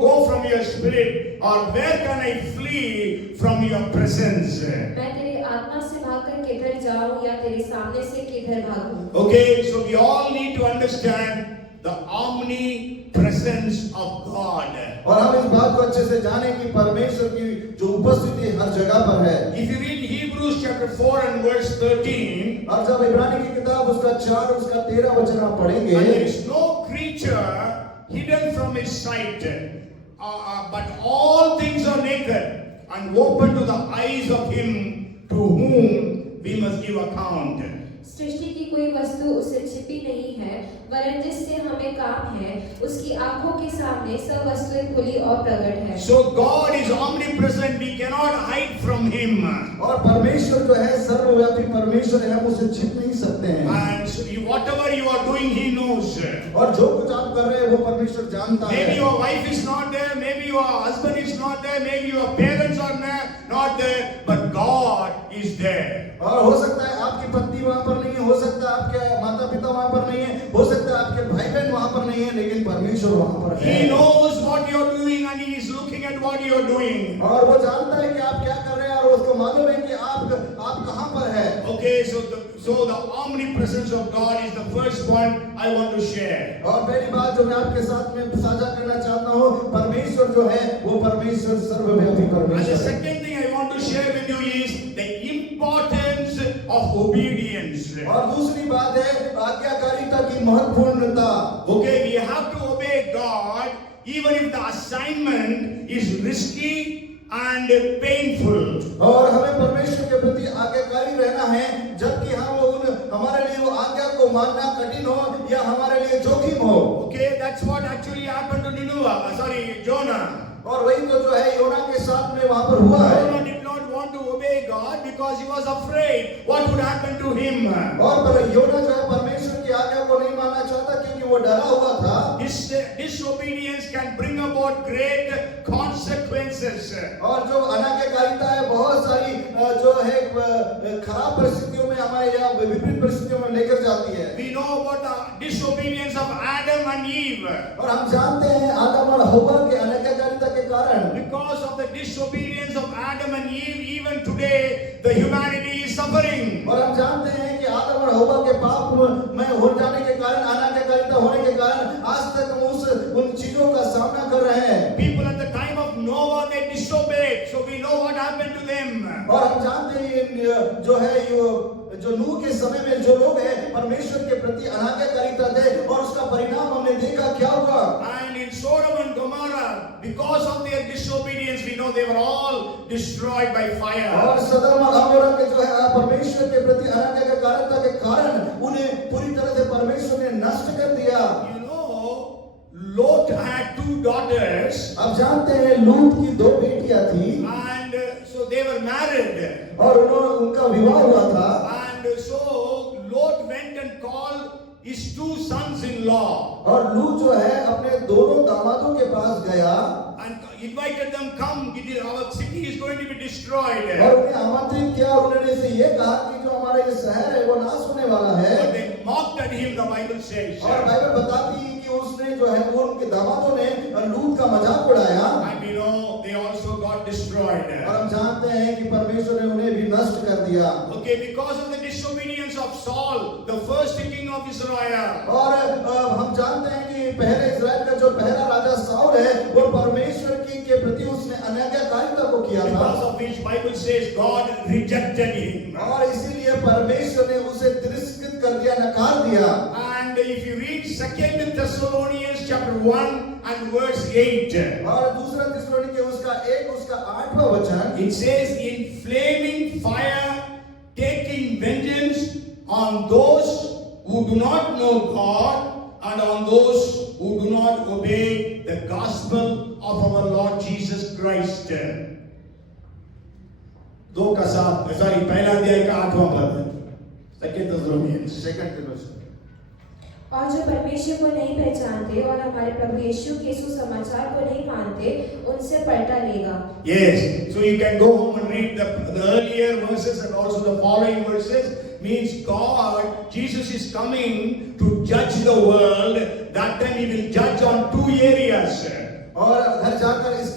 go from your spirit, or where can I flee from your presence? मैं तेरी आत्मा से भागकर किधर जाऊं या तेरे सामने से किधर भागूं? Okay, so we all need to understand the omnipresence of God. और हम इस बात को अच्छे से जाने कि परमेश्वर की जो उपस्थिति हर जगह पर है। If you read Hebrews chapter 4 and verse 13, और जब इब्रानी की किताब उसका 4 उसका 13 वचन आप पढ़ेंगे, and there is no creature hidden from his sight, but all things are naked and open to the eyes of him to whom we must give account. सृष्टि की कोई वस्तु उससे छिपी नहीं है, वरन जिससे हमें काम है, उसकी आंखों के सामने सब वस्तुएं खुली और प्रकट है। So God is omnipresent. We cannot cannot hide from him. और परमेश्वर जो है सर्वव्यापी परमेश्वर है, हम उसे छिप नहीं सकते हैं। And so whatever you are doing, he knows. और जो कुछ आप कर रहे हैं वो परमेश्वर जानता है। Maybe your wife is not there, maybe your husband is not there, maybe your parents are not there, but God is there. और हो सकता है आपकी पत्नी वहां पर नहीं है, हो सकता है आपके माता पिता वहां पर नहीं है, हो सकता है आपके भाई बहन वहां पर नहीं है, लेकिन परमेश्वर वहां पर है। He knows what you are doing and he is looking at what you are doing. और वो जानता है कि आप क्या कर रहे हैं और उसको मालूम है कि आप कहां पर है। Okay, so the omnipresence of God is the first point I want to share. और पहली बात जो मैं आपके साथ में साझा करना चाहता हूँ, परमेश्वर जो है वो परमेश्वर सर्वव्यापी And the परमेश्वर है। second thing I want to share with you is the importance of obedience. और दूसरी बात है आज्ञाकारिता की महत्वपूर्णता। Okay, we have to obey God even if the assignment is risky and painful. और हमें परमेश्वर के प्रति आज्ञाकारी रहना है, जबकि हम हमारे लिए वो आज्ञा को मानना कठिन हो या हमारे लिए जोखिम हो। Okay, that's what actually happened to Jonah. और वही तो जो है योना के साथ में वहां पर हुआ है। Jonah did not want to obey God because he was afraid what would happen to him. और पर योना जो है परमेश्वर की आज्ञा को नहीं मानना चाहता क्योंकि वो डरा हुआ था। His disobedience can bring about great consequences. और जो अनाज्ञाकारिता है बहुत सारी जो है खराब परिस्थितियों में हमारे या विपरीत परिस्थितियों में लेकर जाती है। We know about the disobedience of Adam and Eve. और हम जानते हैं आदम और हव्वा के अनाज्ञाकारिता के कारण, Because of the disobedience of Adam and Eve, even today the humanity is suffering. और हम जानते हैं कि आदम और हव्वा के पाप में हो जाने के कारण, अनाज्ञाकारिता होने के कारण आज तक हम उन चीजों का सामना कर रहे हैं। People at the time of Noah, they disobeyed, so we know what happened to them. और हम जानते हैं जो है जो नूह के समय में जो लोग हैं परमेश्वर के प्रति अनाज्ञाकारिता थे और उसका परिणाम हमने देखा क्या हुआ। And in Sodom and Gomorrah, because of their disobedience, we know they were all destroyed by fire. और सदम और अमोरा के जो है परमेश्वर के प्रति अनाज्ञाकारिता के कारण उन्हें पूरी तरह से परमेश्वर ने नष्ट कर दिया। You know, Lot had 2 daughters, अब जानते हैं लूत की 2 बेटियां थी and so they were married. और उनका विवाह हुआ था। And so Lot went and called his 2 sons-in-law और लूत जो है अपने दोनों दामादों के पास गया and invited them, come, our city is going to be destroyed. और उन्हें आमंत्रित किया और उन्होंने इसे ये कहा कि जो हमारा ये शहर है वो नाश होने वाला But है। they mocked at him, the Bible says. और बाइबल बताती है कि उसने जो है वो उनके दामादों ने लूत का मजाक उड़ाया And we know they also got destroyed. और हम जानते हैं कि परमेश्वर ने उन्हें भी नष्ट कर दिया। Okay, because of the disobedience of Saul, the first king of Israel. और हम जानते हैं कि पहले इजराइल का जो पहला राजा साउल है वो परमेश्वर के प्रति उसने अनाज्ञाकारिता को किया था Because of which Bible says God rejected him. और इसीलिए परमेश्वर ने उसे तिरस्कृत कर दिया, नकार दिया। And if you read 2 Thessalonians chapter 1 and verse 8, और दूसरा थिस्सलुनीके उसका 8वां वचन, it says, in flaming fire, taking vengeance on those who do not know God and on those who do not obey the gospel of our Lord Jesus Christ. 2 का 7, sorry, पहला अध्याय का 8वां पद, 2 Thessalonians. Second थिस्सलुनीके। और जो परमेश्वर को नहीं पहचानते और हमारे प्रभु यीशु के सुसमाचार को नहीं मानते, उनसे पलटा लेगा। Yes, so you can go home and read the earlier verses and also the following verses. Means God, Jesus is coming to judge the world. That time He will judge on 2 areas. और घर जाकर इस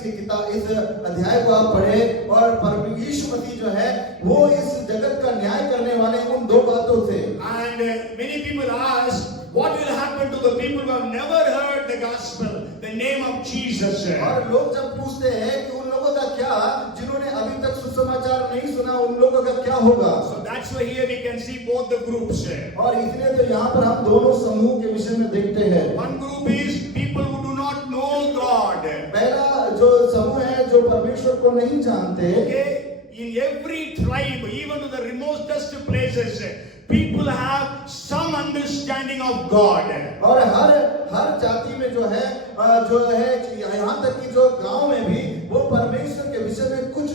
अध्याय को आप पढ़े और परम यीशु मसीह जो है वो इस जगत का न्याय करने वाले उन 2 बातों से। And many people ask, what will happen to the people who have never heard the gospel, the name of Jesus? और लोग जब पूछते हैं कि उन लोगों का क्या, जिन्होंने अभी तक सुसमाचार नहीं सुना, उन लोगों का क्या होगा? So that's why here we can see both the groups. और इसलिए तो यहाँ पर हम दोनों समूह के विषय में देखते हैं। One group is people who do not know God. पहला जो समूह है जो परमेश्वर को नहीं जानते। Okay, in every tribe, even to the remotest places, people have some understanding of God. और हर जाति में जो है यहाँ तक कि जो गांव में भी वो परमेश्वर के विषय में कुछ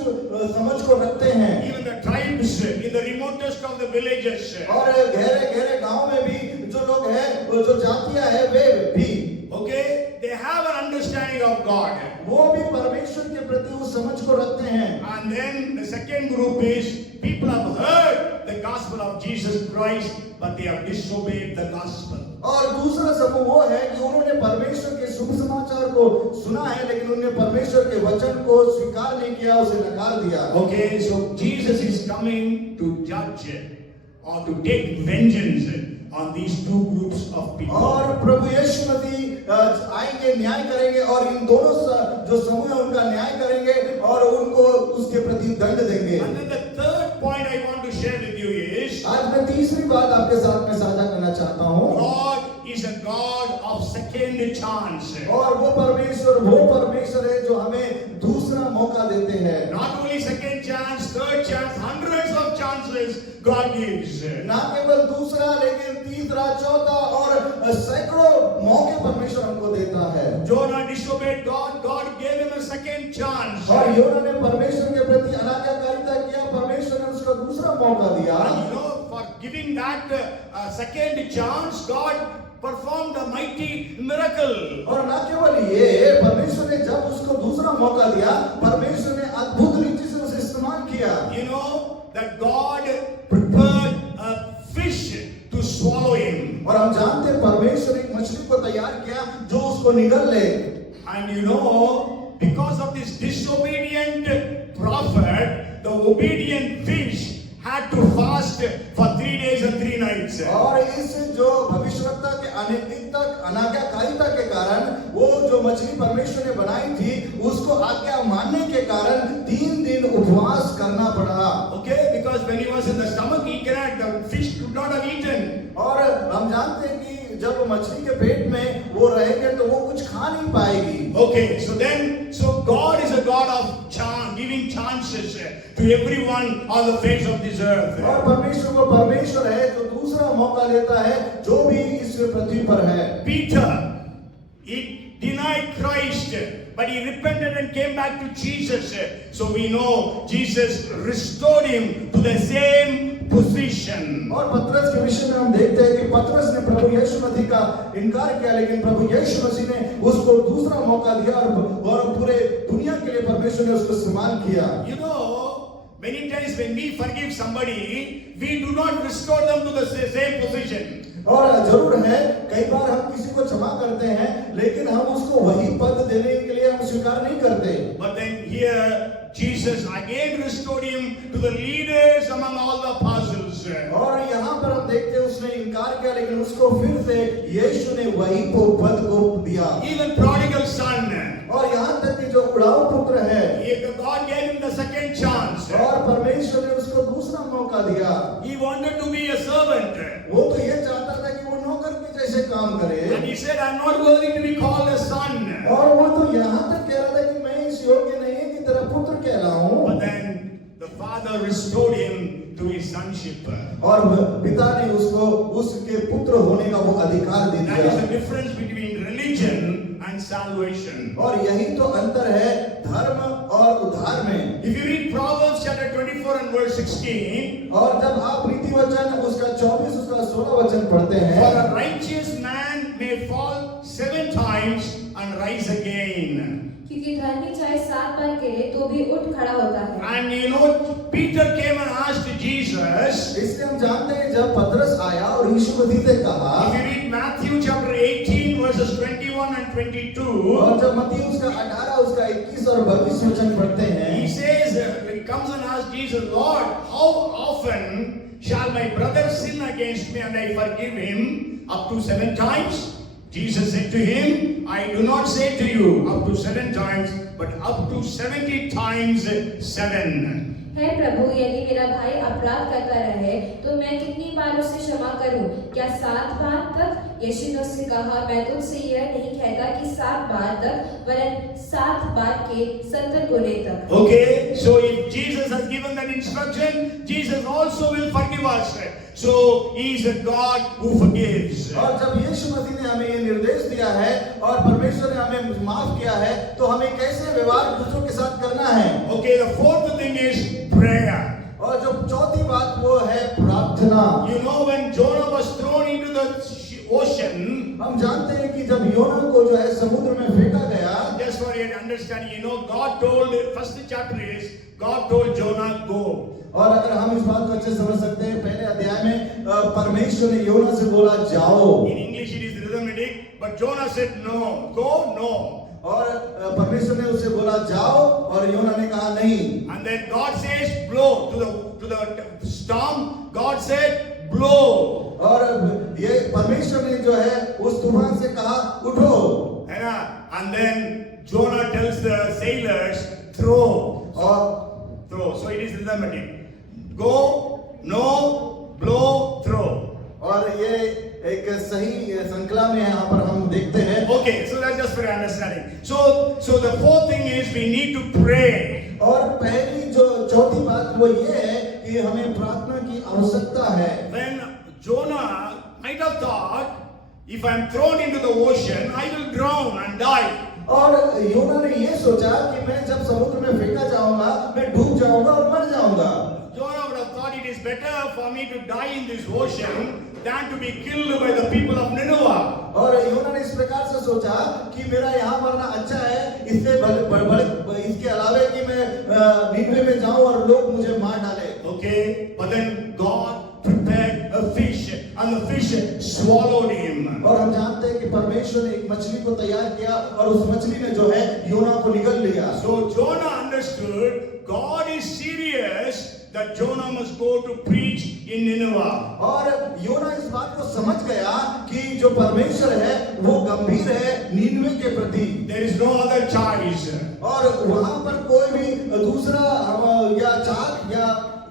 समझ को रखते हैं। Even the tribes in the remotest of the villages. और गहरे गहरे गांव में भी जो लोग हैं, जो जातियां हैं, वे भी Okay, they have an understanding of God. वो भी परमेश्वर के प्रति उस समझ को रखते हैं। And then the second group is people have heard the gospel of Jesus Christ, but they have disobeyed the gospel. और दूसरा समूह वो है कि उन्होंने परमेश्वर के शुभ समाचार को सुना है, लेकिन उन्होंने परमेश्वर के वचन को स्वीकार नहीं किया, उसे नकार दिया। Okay, so Jesus is coming to judge or to take vengeance on these two groups of people. और प्रभु यीशु मसीह आएंगे, न्याय करेंगे और इन दोनों जो समूह है उनका न्याय करेंगे और उनको उसके प्रति दंड देंगे। And then the third point I want to share with you is आज मैं तीसरी बात आपके साथ में साझा करना चाहता हूँ। God is a God of second chance. और वो परमेश्वर है जो हमें दूसरा मौका देते हैं। Not only second chance, third chance, hundreds of chances God gives. ना केवल दूसरा, लेकिन तीसरा, चौथा और सैकड़ों मौके परमेश्वर हमको देता है। Jonah disobeyed God, God gave him a second chance. और योना ने परमेश्वर के प्रति अनाज्ञाकारिता किया, परमेश्वर ने उसको दूसरा मौका दिया। And you know, for giving that second chance, God performed a mighty miracle. और ना केवल ये, परमेश्वर ने जब उसको दूसरा मौका दिया, परमेश्वर ने अद्भुत रीति से उसे इस्तेमाल किया। You know that God prepared a fish to swallow him. और हम जानते हैं परमेश्वर एक मछली को तैयार किया जो उसको निगल ले। And you know, because of this disobedient prophet, the obedient fish had to fast for 3 days and 3 nights. और इस जो भविष्यवक्ता के अनाज्ञाकारिता के कारण वो जो मछली परमेश्वर ने बनाई थी, उसको आज्ञा मानने के कारण 3 दिन उपवास करना पड़ा। Okay, because when he was in the stomach, he cannot, the fish could not have eaten. और हम जानते हैं कि जब मछली के पेट में वो रहेंगे तो वो कुछ खा नहीं पाएगी। Okay, so God is a God of giving chances to everyone on the face of this earth. और परमेश्वर वो परमेश्वर है जो दूसरा मौका देता है जो भी इस पृथ्वी पर है। Peter, he denied Christ, but he repented and came back to Jesus. So we know Jesus restored him to the same position. और पतरस के विषय में हम देखते हैं कि पतरस ने प्रभु यीशु मसीह का इनकार किया, लेकिन प्रभु यीशु मसीह ने उसको दूसरा मौका दिया और पूरे दुनिया के लिए परमेश्वर ने उसको इस्तेमाल किया। You know, many times when we forgive somebody, we do not restore them to the same position. और जरूर है, कई बार हम किसी को क्षमा करते हैं, लेकिन हम उसको वही पद देने के लिए हम स्वीकार नहीं करते। But then here Jesus again restored him to the leaders among all the apostles. और यहाँ पर हम देखते हैं उसने इनकार किया, लेकिन उसको फिर से यीशु ने वही पद को दिया। Even prodigal son. और यहाँ तक कि जो उड़ाऊ पुत्र है, God gave him the second chance. और परमेश्वर ने उसको दूसरा मौका दिया। He wanted to be a servant. वो तो ये चाहता था कि वो नौकर के जैसे काम करे। And he said, I'm not worthy to be called a son. और वो तो यहाँ तक कह रहा था कि मैं इस योग्य नहीं है कि तेरा पुत्र कहलाऊं। But then the father restored him to his sonship. और पिता ने उसको उसके पुत्र होने का वो अधिकार दे That is दिया। the difference between religion and salvation. और यही तो अंतर है धर्म और उद्धार में। If you read Proverbs chapter 24 and verse 16, और जब आप नीति वचन उसका 24 उसका 16 वचन पढ़ते हैं, for a righteous man may fall 7 times and rise again. क्योंकि धर्मी चाहे 7 बार गिरे तो भी उठ खड़ा होता है। And you know, Peter came and asked Jesus. इसलिए हम जानते हैं जब पतरस आया और यीशु मसीह से कहा, If you read Matthew chapter 18 verses 21 and 22, और जब मत्ती उसका 18 उसका 21 और 22 वचन पढ़ते हैं, he says, when he comes and asks Jesus, Lord, how often shall my brother sin against me and I forgive him? Up to 7 times? Jesus said to him, I do not say to you up to 7 times, but up to 70 times 7. है प्रभु, यदि मेरा भाई अपराध करता रहे तो मैं कितनी बार उसे क्षमा करूं? क्या 7 बार तक यीशु ने उससे कहा, मैं तुझसे यह नहीं कहता कि 7 बार तक, वरन 7 बार के 70 गुने तक। Okay, so if Jesus has given that instruction, Jesus also will forgive us. So he is a God who forgives. और जब यीशु मसीह ने हमें ये निर्देश दिया है और परमेश्वर ने हमें माफ किया है, तो हमें कैसे व्यवहार दूसरों के साथ करना है। Okay, the fourth thing is prayer. और जो चौथी बात वो है प्रार्थना। You know, when Jonah was thrown into the ocean, हम जानते हैं कि जब योना को जो है समुद्र में फेंका गया, just for your understanding, you know, God told, first chapter is, God told Jonah, go. और अगर हम इस बात को अच्छे से समझ सकते हैं, पहले अध्याय में परमेश्वर ने योना से बोला जाओ। In English it is rhythmic, but Jonah said no, go, no. और परमेश्वर ने उसे बोला जाओ और योना ने कहा नहीं। And then God says blow to the storm. God said blow. और ये परमेश्वर ने जो है उस तूफान से कहा उठो। है ना? And then Jonah tells the sailors throw. और Throw. So it is rhythmic. Go, no, blow, throw. और ये एक सही श्रृंखला में यहाँ पर हम देखते हैं। Okay, so that's just for your understanding. So the fourth thing is we need to pray. और पहली जो चौथी बात वो ये है कि हमें प्रार्थना की आवश्यकता है। When Jonah might have thought, if I am thrown into the ocean, I will drown and die. और योना ने ये सोचा कि मैं जब समुद्र में फेंका जाऊंगा, मैं डूब जाऊंगा और मर जाऊंगा। Jonah would have thought it is better for me to die in this ocean than to be killed by the people of Nineveh. और योना ने इस प्रकार से सोचा कि मेरा यहाँ मरना अच्छा है, इससे इसके अलावे कि मैं नीनवे में जाऊं और लोग मुझे मार डाले। Okay, but then God prepared a fish and the fish swallowed him. और हम जानते हैं कि परमेश्वर ने एक मछली को तैयार किया और उस मछली ने जो है योना को निगल लिया। So Jonah understood God is serious that Jonah must go to preach in Nineveh. और योना इस बात को समझ गया कि जो परमेश्वर है वो गंभीर है नीनवे के प्रति। There is no other choice. और वहां पर कोई भी दूसरा या चाल या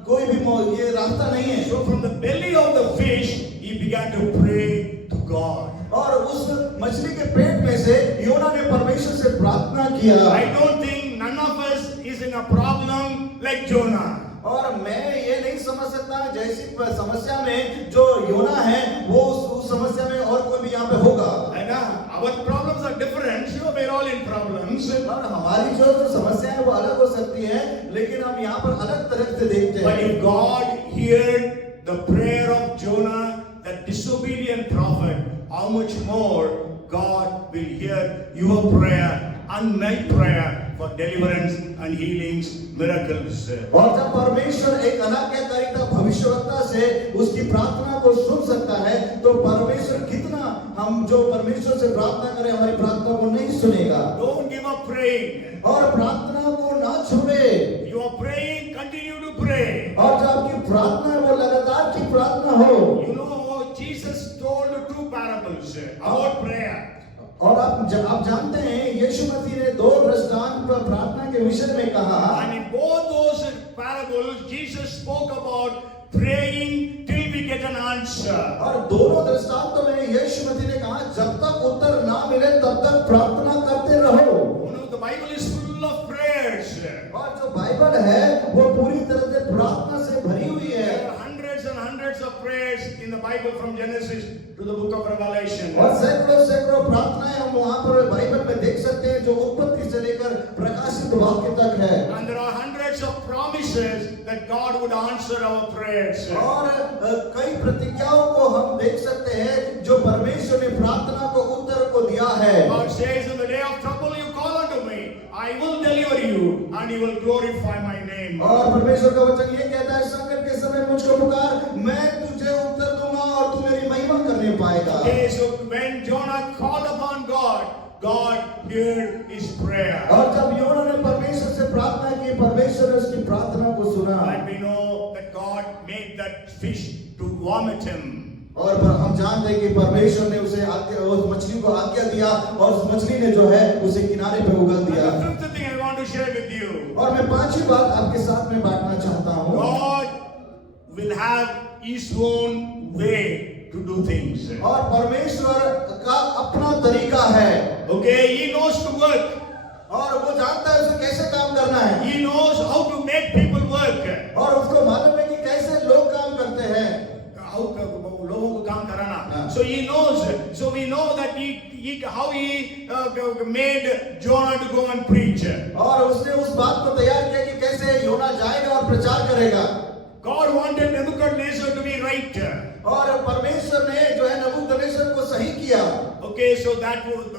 कोई भी ये रास्ता नहीं है। So from the belly of the fish he began to pray to God. और उस मछली के पेट में से योना ने परमेश्वर से प्रार्थना किया। I don't think none of us is in a problem like Jonah. और मैं ये नहीं समझ सकता जैसी समस्या में जो योना है वो उस समस्या में और कोई भी यहाँ पे होगा। है ना? Our problems are different. Sure, we're all in problems. और हमारी जो समस्या है वो अलग हो सकती है, लेकिन हम यहाँ पर अलग तरह से देखते But हैं। if God heard the prayer of Jonah, that disobedient prophet, how much more God will hear your prayer and my prayer for deliverance and healings, miracles. और जब परमेश्वर एक अनाज्ञाकारिता भविष्यवक्ता से उसकी प्रार्थना को सुन सकता है, तो परमेश्वर कितना हम जो परमेश्वर से प्रार्थना करें हमारी प्रार्थना को नहीं सुनेगा। Don't give up praying. और प्रार्थना को ना छोड़े। You are praying, continue to pray. और जो आपकी प्रार्थना है वो लगातार की प्रार्थना हो। You know, Jesus told 2 parables about prayer. और आप जानते हैं यीशु मसीह ने 2 दृष्टांत प्रार्थना के विषय में कहा। And in both those parables, Jesus spoke about praying till we get an answer. और दोनों दृष्टांतों में यीशु मसीह ने कहा जब तक उत्तर ना मिले तब तक प्रार्थना करते रहो। You know, the Bible is full of prayers. और जो बाइबल है वो पूरी तरह से प्रार्थना से भरी हुई है। There are hundreds and hundreds of prayers in the Bible from Genesis to the book of Revelation. और सैकड़ों प्रार्थनाएं हम वहाँ पर बाइबल में देख सकते हैं जो उत्पत्ति से लेकर प्रकाशित वाक्य तक है। And there are hundreds of promises that God would answer our prayers. और कई प्रतिज्ञाओं को हम देख सकते हैं जो परमेश्वर ने प्रार्थना को उत्तर को दिया है। God says, in the day of trouble you call unto me, I will deliver you and you will glorify my name. और परमेश्वर का वचन ये कहता है संकट के समय मुझको पुकार, मैं तुझे उत्तर दूंगा और तू मेरी महिमा करने पाएगा। Okay, so when Jonah called upon God, God heard his prayer. और जब योना ने परमेश्वर से प्रार्थना की, परमेश्वर ने उसकी प्रार्थना को सुना। And we know that God made that fish to vomit him. और हम जानते हैं कि परमेश्वर ने उसे उस मछली को आज्ञा दिया और उस मछली ने जो है उसे किनारे पे उगल दिया। And the fifth thing I want to share with you. और मैं पांचवी बात आपके साथ में बांटना चाहता हूँ। God will have his own way to do things. और परमेश्वर का अपना तरीका है Okay, he knows to work. और वो जानता है उसे कैसे काम करना है He knows how to make people work. और उसको मालूम है कि कैसे लोग काम करते हैं How लोगों को काम कराना. हाँ. So he knows. So we know that how he made Jonah to go and preach. और उसने उस बात को तैयार किया कि कैसे योना जाएगा और प्रचार करेगा God wanted Nebuchadnezzar to be right. और परमेश्वर ने जो है नबूकदनेस्सर को सही किया Okay, so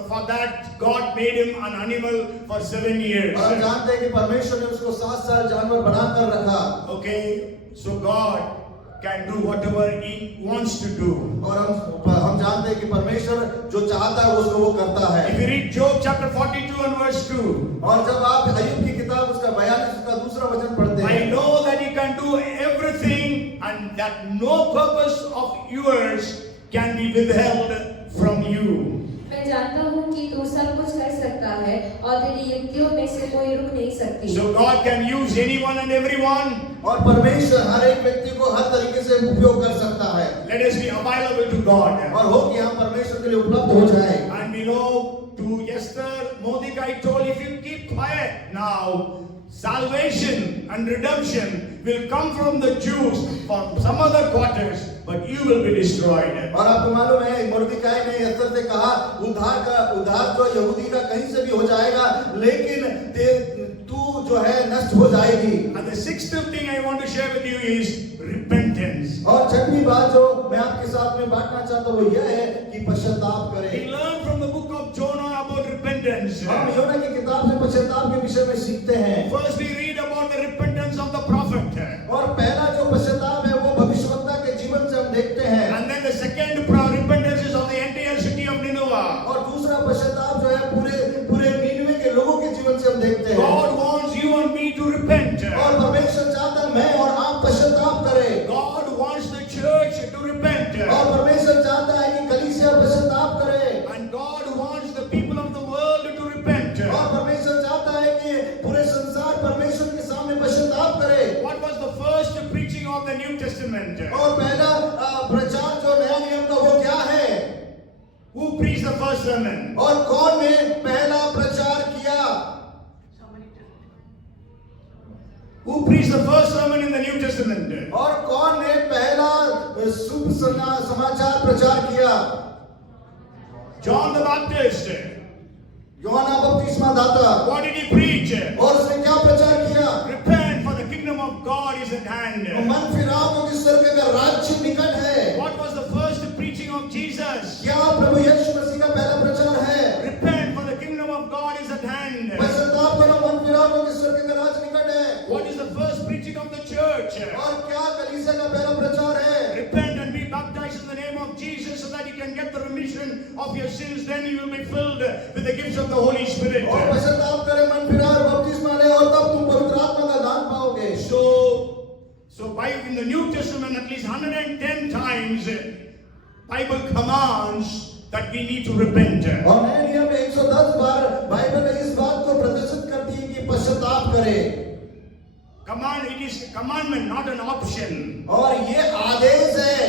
for that God made him an animal for 7 years. और हम जानते हैं कि परमेश्वर ने उसको 7 साल जानवर बनाकर रखा Okay, so God can do whatever he wants to do. और हम जानते हैं कि परमेश्वर जो चाहता है उसको वो करता है If you read Job chapter 42 and verse 2, और जब आप अय्यूब की किताब उसका 42 उसका दूसरा वचन पढ़ते I हैं know that he can do everything and that no purpose of yours can be withheld from you. मैं जानता हूँ कि तू सब कुछ कर सकता है और तेरी युक्तियों में से कोई रुक नहीं सकती So God can use anyone and everyone. और परमेश्वर हर एक व्यक्ति को हर तरीके से उपयोग कर सकता है Let us be available to God. और हो कि हम परमेश्वर के लिए उपलब्ध हो जाए And we know to Esther, Mordecai told, if you keep quiet now, salvation and redemption will come from the Jews from some other quarters, but you will be destroyed. और आपको मालूम है मुर्दीकाई ने एस्तर से कहा उद्धार तो यहूदी का कहीं से भी हो जाएगा लेकिन तू जो है नष्ट हो जाएगी And the sixth thing I want to share with you is repentance. और छठवीं बात जो मैं आपके साथ में बांटना चाहता हूँ वो यह है कि पश्चाताप We करें learn from the book of Jonah about repentance. हम योना की किताब से पश्चाताप के विषय में सीखते हैं First we read about the repentance of the prophet. और पहला जो पश्चाताप है वो भविष्यवक्ता के जीवन से हम देखते हैं And then the second repentance is of the entire city of Nineveh. और दूसरा पश्चाताप जो है पूरे नीनवे के लोगों के जीवन से हम देखते हैं God wants you and me to repent. और परमेश्वर चाहता है मैं और आप पश्चाताप करें God wants the church to repent. और परमेश्वर चाहता है कि कलीसिया पश्चाताप करे And God wants the people of the world to repent. और परमेश्वर चाहता है कि पूरे संसार परमेश्वर के सामने पश्चाताप करे What was the first preaching of the New Testament? और पहला प्रचार जो नया नियम का वो क्या है Who preached the first sermon? और कौन ने पहला प्रचार किया Who preached the first sermon in the New Testament? और कौन ने पहला शुभ समाचार प्रचार किया John the Baptist. यूहन्ना बपतिस्मा दाता What did he preach? और उसने क्या प्रचार किया Repent, for the kingdom of God is at hand. मन फिराओ क्योंकि स्वर्ग का राज्य निकट है What was the first preaching of Jesus? क्या प्रभु यीशु मसीह का पहला प्रचार है Repent, for the kingdom of God is at hand. पश्चाताप करो मन फिराओ क्योंकि स्वर्ग का राज्य निकट है What is the first preaching of the church? और क्या कलीसिया का पहला प्रचार है Repent and be baptized in the name of Jesus so that you can get the remission of your sins. Then you will be filled with the gifts of the Holy Spirit. और पश्चाताप करे मन फिराओ और बपतिस्मा ले और तब तुम पवित्र आत्मा का दान पाओगे So by in the New Testament at least 110 times Bible commands that we need to repent. और नए नियम में 110 बार बाइबल इस बात को प्रदर्शित करती है कि पश्चाताप करें It is a commandment, not an option. और ये आदेश है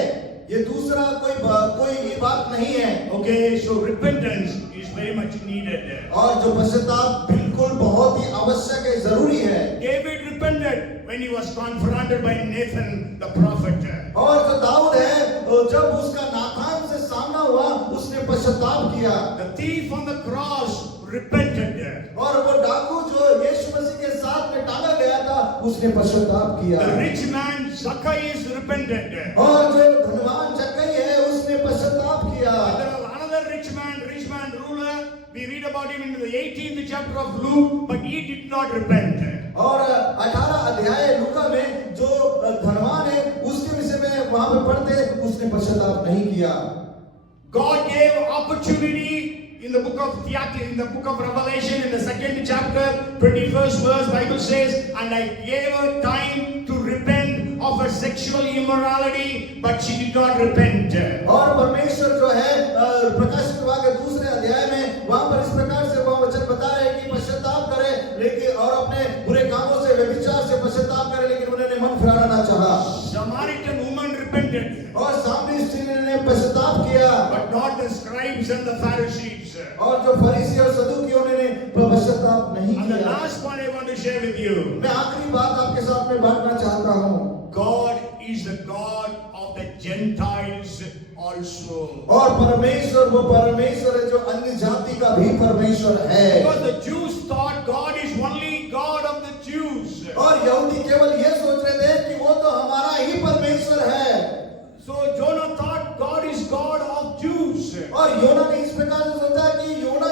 ये दूसरा कोई बात नहीं है Okay, so repentance is very much needed. और जो पश्चाताप बिल्कुल बहुत ही आवश्यक है जरूरी है David repented when he was confronted by Nathan the prophet. और जो दाऊद है जब उसका नाथान से सामना हुआ उसने पश्चाताप किया The thief on the cross repented. और वो डाकू जो यीशु मसीह के साथ में टांगा गया था उसने पश्चाताप किया The rich man Zacchaeus repented. और जो धनवान जक्कई है उसने पश्चाताप किया There was another rich man ruler. We read about him in the 18th chapter of Luke, but he did not repent. और 18 अध्याय लूका में जो धनवान है उसके विषय में वहां पे पढ़ते उसने पश्चाताप नहीं किया God gave opportunity in the book of Revelation, in the 2nd chapter, 21st verse, Bible says, and I gave her time to repent of her sexual immorality, but she did not repent. और परमेश्वर जो है प्रकाशित वाक्य दूसरे अध्याय में वहां पर इस प्रकार से वह वचन बता रहे हैं कि पश्चाताप करे लेकिन और अपने बुरे कामों से व्यभिचार से पश्चाताप करे लेकिन उन्होंने मन फिराना ना चाहा Samaritan woman repented. और सामरी स्त्री ने पश्चाताप share with you. मैं आखिरी बात आपके साथ में बांटना चाहता हूँ। God is the God of the Gentiles also. और परमेश्वर वो परमेश्वर है जो अन्य जाति का भी परमेश्वर है। Because the Jews thought God is only God of the Jews. और यहूदी केवल ये सोच रहे थे कि वो तो हमारा ही परमेश्वर है। So Jonah thought God is God of Jews. और योना ने इस प्रकार से सोचा कि योना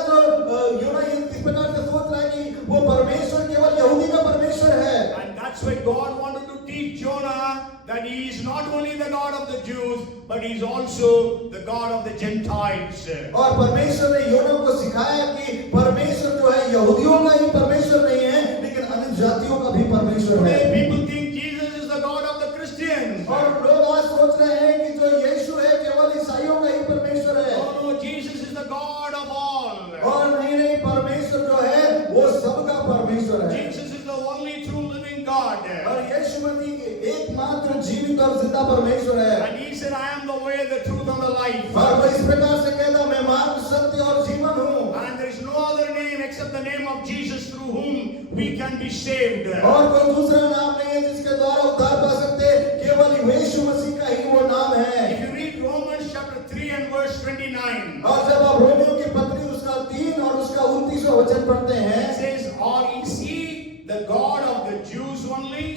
इस प्रकार से सोच रहा है कि वो परमेश्वर केवल यहूदी का परमेश्वर है। And that's why God wanted to teach Jonah that he is not only the God of the Jews, but he is also the God of the Gentiles. और परमेश्वर ने योना को सिखाया कि परमेश्वर जो है यहूदियों का ही परमेश्वर नहीं है, लेकिन अन्य जातियों का भी परमेश्वर है। Today people think Jesus is the God of the Christians. और लोग आज सोच रहे हैं कि जो यीशु है केवल ईसाइयों का ही परमेश्वर है। No, Jesus is the God of all. और नहीं परमेश्वर जो है वो सबका परमेश्वर है। Jesus is the only true living God. और यीशु मसीह एकमात्र जीवित और जिंदा परमेश्वर है। And he said, I am the way, the truth and the life. और वो इस प्रकार से कहता मैं मार्ग सत्य और जीवन हूँ। And there is no other name except the name of Jesus through whom we can be saved. और कोई दूसरा नाम नहीं है जिसके द्वारा उद्धार पा सकते, केवल यीशु मसीह का ही वो नाम है। If you read Romans chapter 3 and verse 29, और जब आप रोमियो की पत्री उसका 3 और उसका 29वां वचन पढ़ते हैं, it says, or is he the God of the Jews only?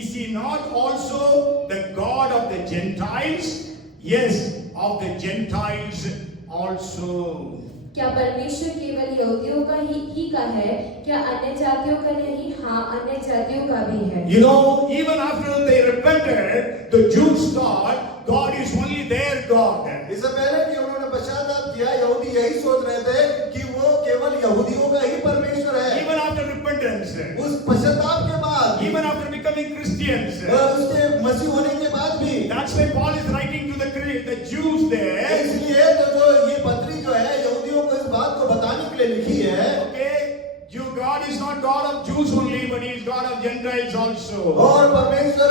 Is he not also the God of the Gentiles? Yes, of the Gentiles also. क्या परमेश्वर केवल यहूदियों का ही का है? क्या अन्य जातियों का नहीं? हाँ, अन्य जातियों का भी है। You know, even after they repented, the Jews thought God is only their God. इससे पहले कि उन्होंने पश्चाताप किया, यहूदी यही सोच रहे थे कि वो केवल यहूदियों का ही परमेश्वर है। Even after repentance, उस पश्चाताप के बाद, even after becoming Christians, उसके मसीह होने के बाद भी, that's why Paul is writing to the Jews there. इसलिए तो जो ये पत्री जो है यहूदियों को इस बात को बताने के लिए लिखी है, Okay, God is not God of Jews only, but He is God of Gentiles also. और परमेश्वर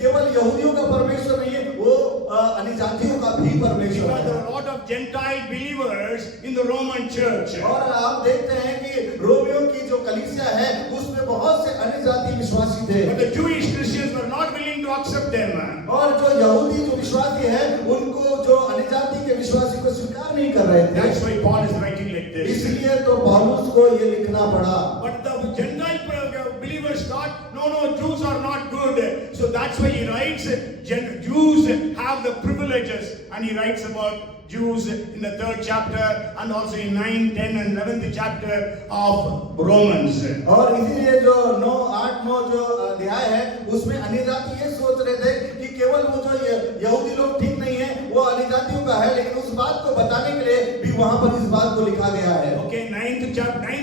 केवल यहूदियों का परमेश्वर नहीं है, वो अन्य जातियों का भी परमेश्वर Because है। there are a lot of Gentile believers in the Roman church. और आप देखते हैं कि रोमियो की जो कलीसिया है उसमें बहुत से अन्य जाति विश्वासी थे, But the Jewish Christians were not willing to accept them. और जो यहूदी जो विश्वासी है उनको जो अन्य जाति के विश्वासी को स्वीकार नहीं कर रहे थे। That's why Paul is writing like this. इसलिए तो पौलुस को ये लिखना पड़ा। But the Gentile believers thought, no, Jews are not good. So that's why he writes, Jews have the privileges. And he writes about Jews in the 3rd chapter and also in 9, 10 and 11th chapter of Romans. और इसीलिए जो 9, 8, 9 जो अध्याय है उसमें अन्य जाति ये सोच रहे थे कि केवल वो जो यहूदी लोग ठीक नहीं है, वो अन्य जातियों का है, लेकिन उस बात को बताने के लिए भी वहां पर इस बात को लिखा गया है। Okay, 9th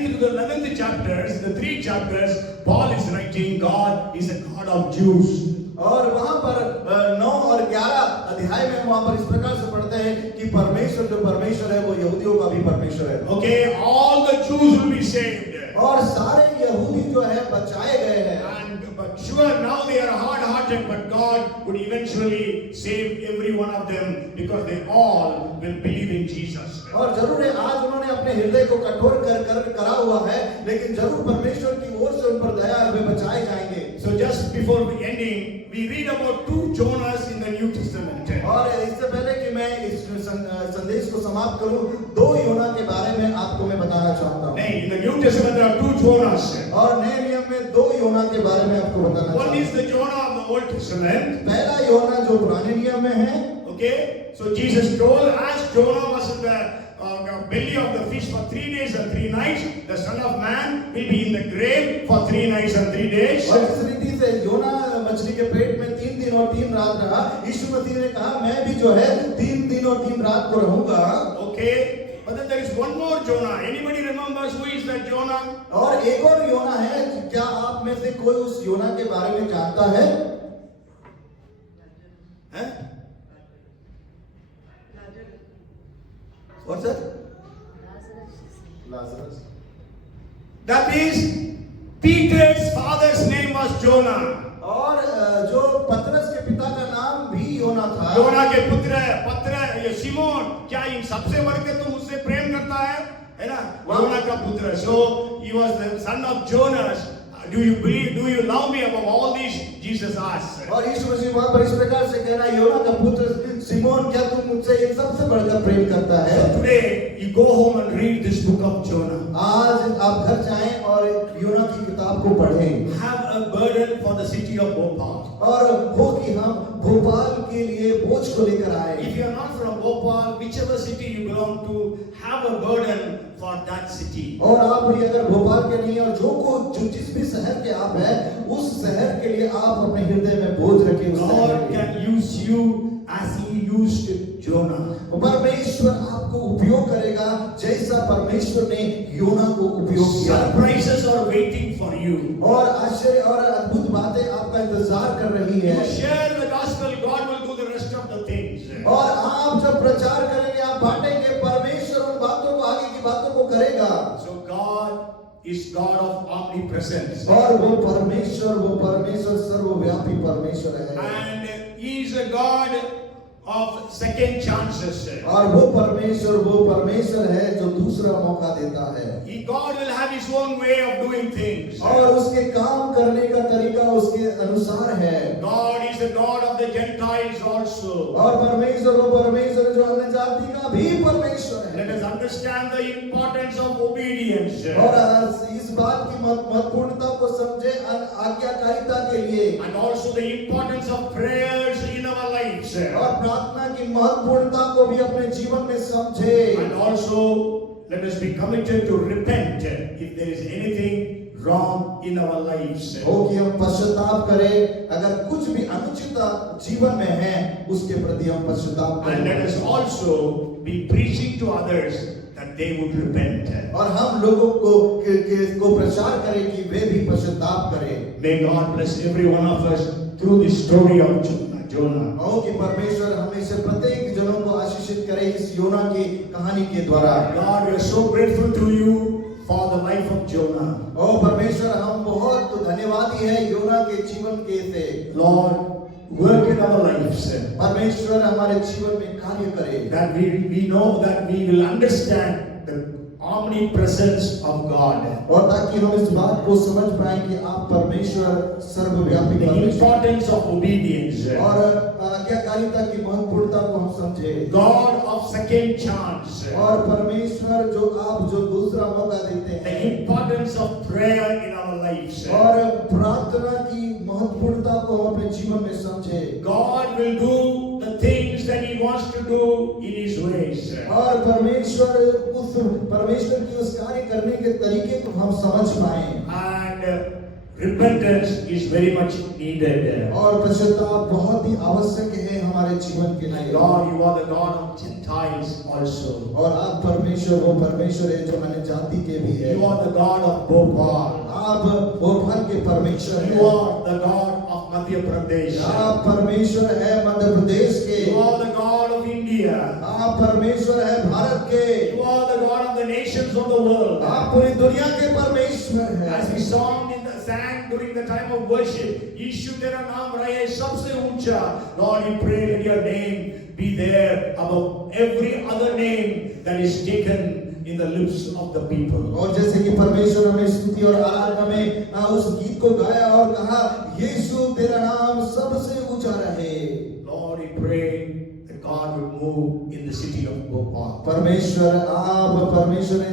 to the 11th chapters, the 3 chapters, Paul is writing God is a God of Jews. और वहां पर 9 और 11 अध्याय में वहां पर इस प्रकार से पढ़ते हैं कि परमेश्वर जो परमेश्वर है वो यहूदियों का भी परमेश्वर है। Okay, all the Jews will be saved. और सारे यहूदी जो है बचाए गए हैं। But sure, now they are hard-hearted, but God would eventually save every one of them because they all will believe in Jesus. और जरूर है आज उन्होंने अपने हृदय को कठोर करा हुआ है, लेकिन जरूर परमेश्वर की ओर से उन पर दया है, वे बचाए जाएंगे। So just before ending, we read about 2 Jonahs in the New Testament. और इससे पहले कि मैं इस संदेश को समाप्त करूं, 2 योना के बारे में आपको मैं बताना चाहता हूं। In the New Testament there are 2 Jonahs. और नए नियम में 2 योना के बारे में आपको बताना चाहता हूं। One is the Jonah of the Old Testament. पहला योना जो पुराने नियम में है। Okay, so Jesus told, as Jonah was in the belly of the fish for 3 days and 3 nights, the Son of Man will be in the grave for 3 nights and 3 days. और इस रीति से योना मछली के पेट में 3 दिन और 3 रात रहा। यीशु मसीह ने कहा मैं भी जो है 3 दिन और 3 रात को रहूंगा। Okay, but then there is one more Jonah. Anybody remembers who is that Jonah? और एक और योना है, क्या आप में से कोई उस योना के बारे में जानता है? हैं? What's that? Lazarus. That is, Peter's father's name was Jonah. और जो पतरस के पिता का नाम भी योना था। योना के पुत्र ये सिमोन, क्या इन सबसे बढ़ के तुम मुझसे प्रेम करता है ना? योना का पुत्र. So he was the son of Jonas. do you believe, do you love me above all these? Jesus asked. और यीशु मसीह वहां पर इस प्रकार से कह रहा है, योना का पुत्र सिमोन, क्या तुम मुझसे एक सबसे बढ़कर प्रेम करता है? So today you go home and read this book of Jonah. आज आप घर जाएं और योना की किताब को पढ़ें। Have a burden for the city of Bhopal. और हो कि हम भोपाल के लिए बोझ को लेकर आए। If you are not from Bhopal, whichever city you belong to, have a burden for that city. और आप भी अगर भोपाल के नहीं और जो जिस भी शहर के आप हैं, उस शहर के लिए आप अपने हृदय में बोझ रखें। उस शहर God के लिए। can use you as He used Jonah. परमेश्वर आपको उपयोग करेगा जैसा परमेश्वर ने योना को उपयोग किया। Surprises are waiting for you. और आश्चर्य और अद्भुत बातें आपका इंतजार कर रही You है। share the gospel, God will do the rest of the things. और आप जब प्रचार करेंगे, आप बांटेंगे, परमेश्वर उन बातों को, आगे की बातों को करेगा। So God is God of omnipresence. और वो परमेश्वर सर्वव्यापी परमेश्वर है। And He is a God of second chances. और वो परमेश्वर है जो दूसरा मौका देता है। God will have His own way of doing things. और उसके काम करने का तरीका उसके अनुसार है। God is the God of the Gentiles also. और परमेश्वर जो अन्य जाति का भी परमेश्वर है। Let us understand the importance of obedience. और इस बात की महत्वपूर्णता को समझे आज्ञाकारिता के लिए। And also the importance of prayers in our lives. और प्रार्थना की महत्वपूर्णता को भी अपने जीवन में समझे। And also let us be committed to repent if there is anything wrong in our lives. हो कि हम पश्चाताप करें, अगर कुछ भी अनुचित जीवन में है उसके प्रति हम पश्चाताप And let करें। us also be preaching to others that they would repent. और हम लोगों को प्रचार करें कि वे भी पश्चाताप करें। May God bless every one of us through this story of Jonah. हो कि परमेश्वर हमें से प्रत्येक जनों को आशीषित करे इस योना की कहानी के द्वारा। God, we are so grateful to you for the life of Jonah. ओ परमेश्वर, हम बहुत धन्यवादी हैं योना के जीवन के से। Lord, work in our lives. परमेश्वर हमारे जीवन में कार्य करे। That we know that we will understand the omnipresence of God. और ताकि हम इस बात को समझ पाए कि आप परमेश्वर सर्वव्यापी The परमेश्वर। importance of obedience. और आज्ञाकारिता की महत्वपूर्णता को हम समझे। God of second chance. और परमेश्वर जो दूसरा मौका देते The हैं। importance of prayer in our lives. और प्रार्थना की महत्वपूर्णता को हम अपने जीवन में समझे। God will do the things that He wants to do in His ways. और परमेश्वर की उस कार्य करने के तरीके को हम समझ पाए। And repentance is very much needed. और पश्चाताप बहुत ही आवश्यक है हमारे जीवन के लिए। God, you are the God of Gentiles also. और आप वो परमेश्वर है जो अन्य जाति के भी है। You are the God of Bhopal. आप भोपाल के परमेश्वर You हैं। are the God of Madhya Pradesh. आप परमेश्वर है मध्य प्रदेश के। You are the God of India. आप परमेश्वर है भारत के। You are the God of the nations of the world. आप पूरी दुनिया के परमेश्वर हैं। As we sang during the time of worship, Yeshu Tera Naam Rahe Sabse Uncha. Lord, we pray that your name be there above every other name that is taken in the lips of the people. और जैसे कि परमेश्वर हमें स्तुति और आराधना में उस गीत को गाया और कहा, यीशु तेरा नाम सबसे ऊंचा रहे। Lord, we pray that God would move in the city of Bhopal. परमेश्वर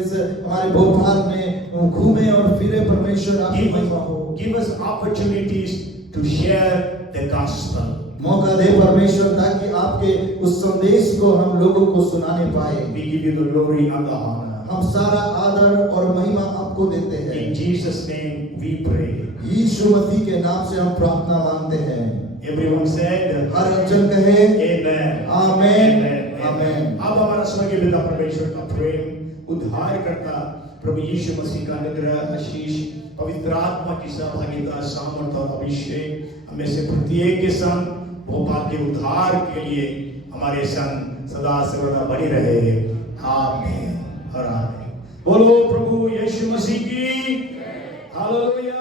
इस हमारे भोपाल में घूमे और फिरे। परमेश्वर आपकी महिमा हो। Give us opportunities to share the gospel. मौका दे परमेश्वर ताकि आपके उस संदेश को हम लोगों को सुनाने पाए। We give you the glory and the honor. हम सारा आदर और महिमा आपको देते हैं। In Jesus' name we pray. यीशु मसीह के नाम से हम प्रार्थना मांगते हैं। Everyone said, हर एक जन कहे, Amen. आमेन, Amen. आमेन। अब हमारा स्वर्गीय पिता परमेश्वर का प्रेम, उद्धारकर्ता प्रभु यीशु मसीह का अनुग्रह, आशीष, पवित्र आत्मा की सहभागिता, सामर्थ और अभिषेक हमें से प्रत्येक के संग भोपाल के उद्धार के लिए हमारे संग सदा सर्वदा बनी रहे। आमीन और आमीन। बोलो प्रभु यीशु मसीह की हालेलुया।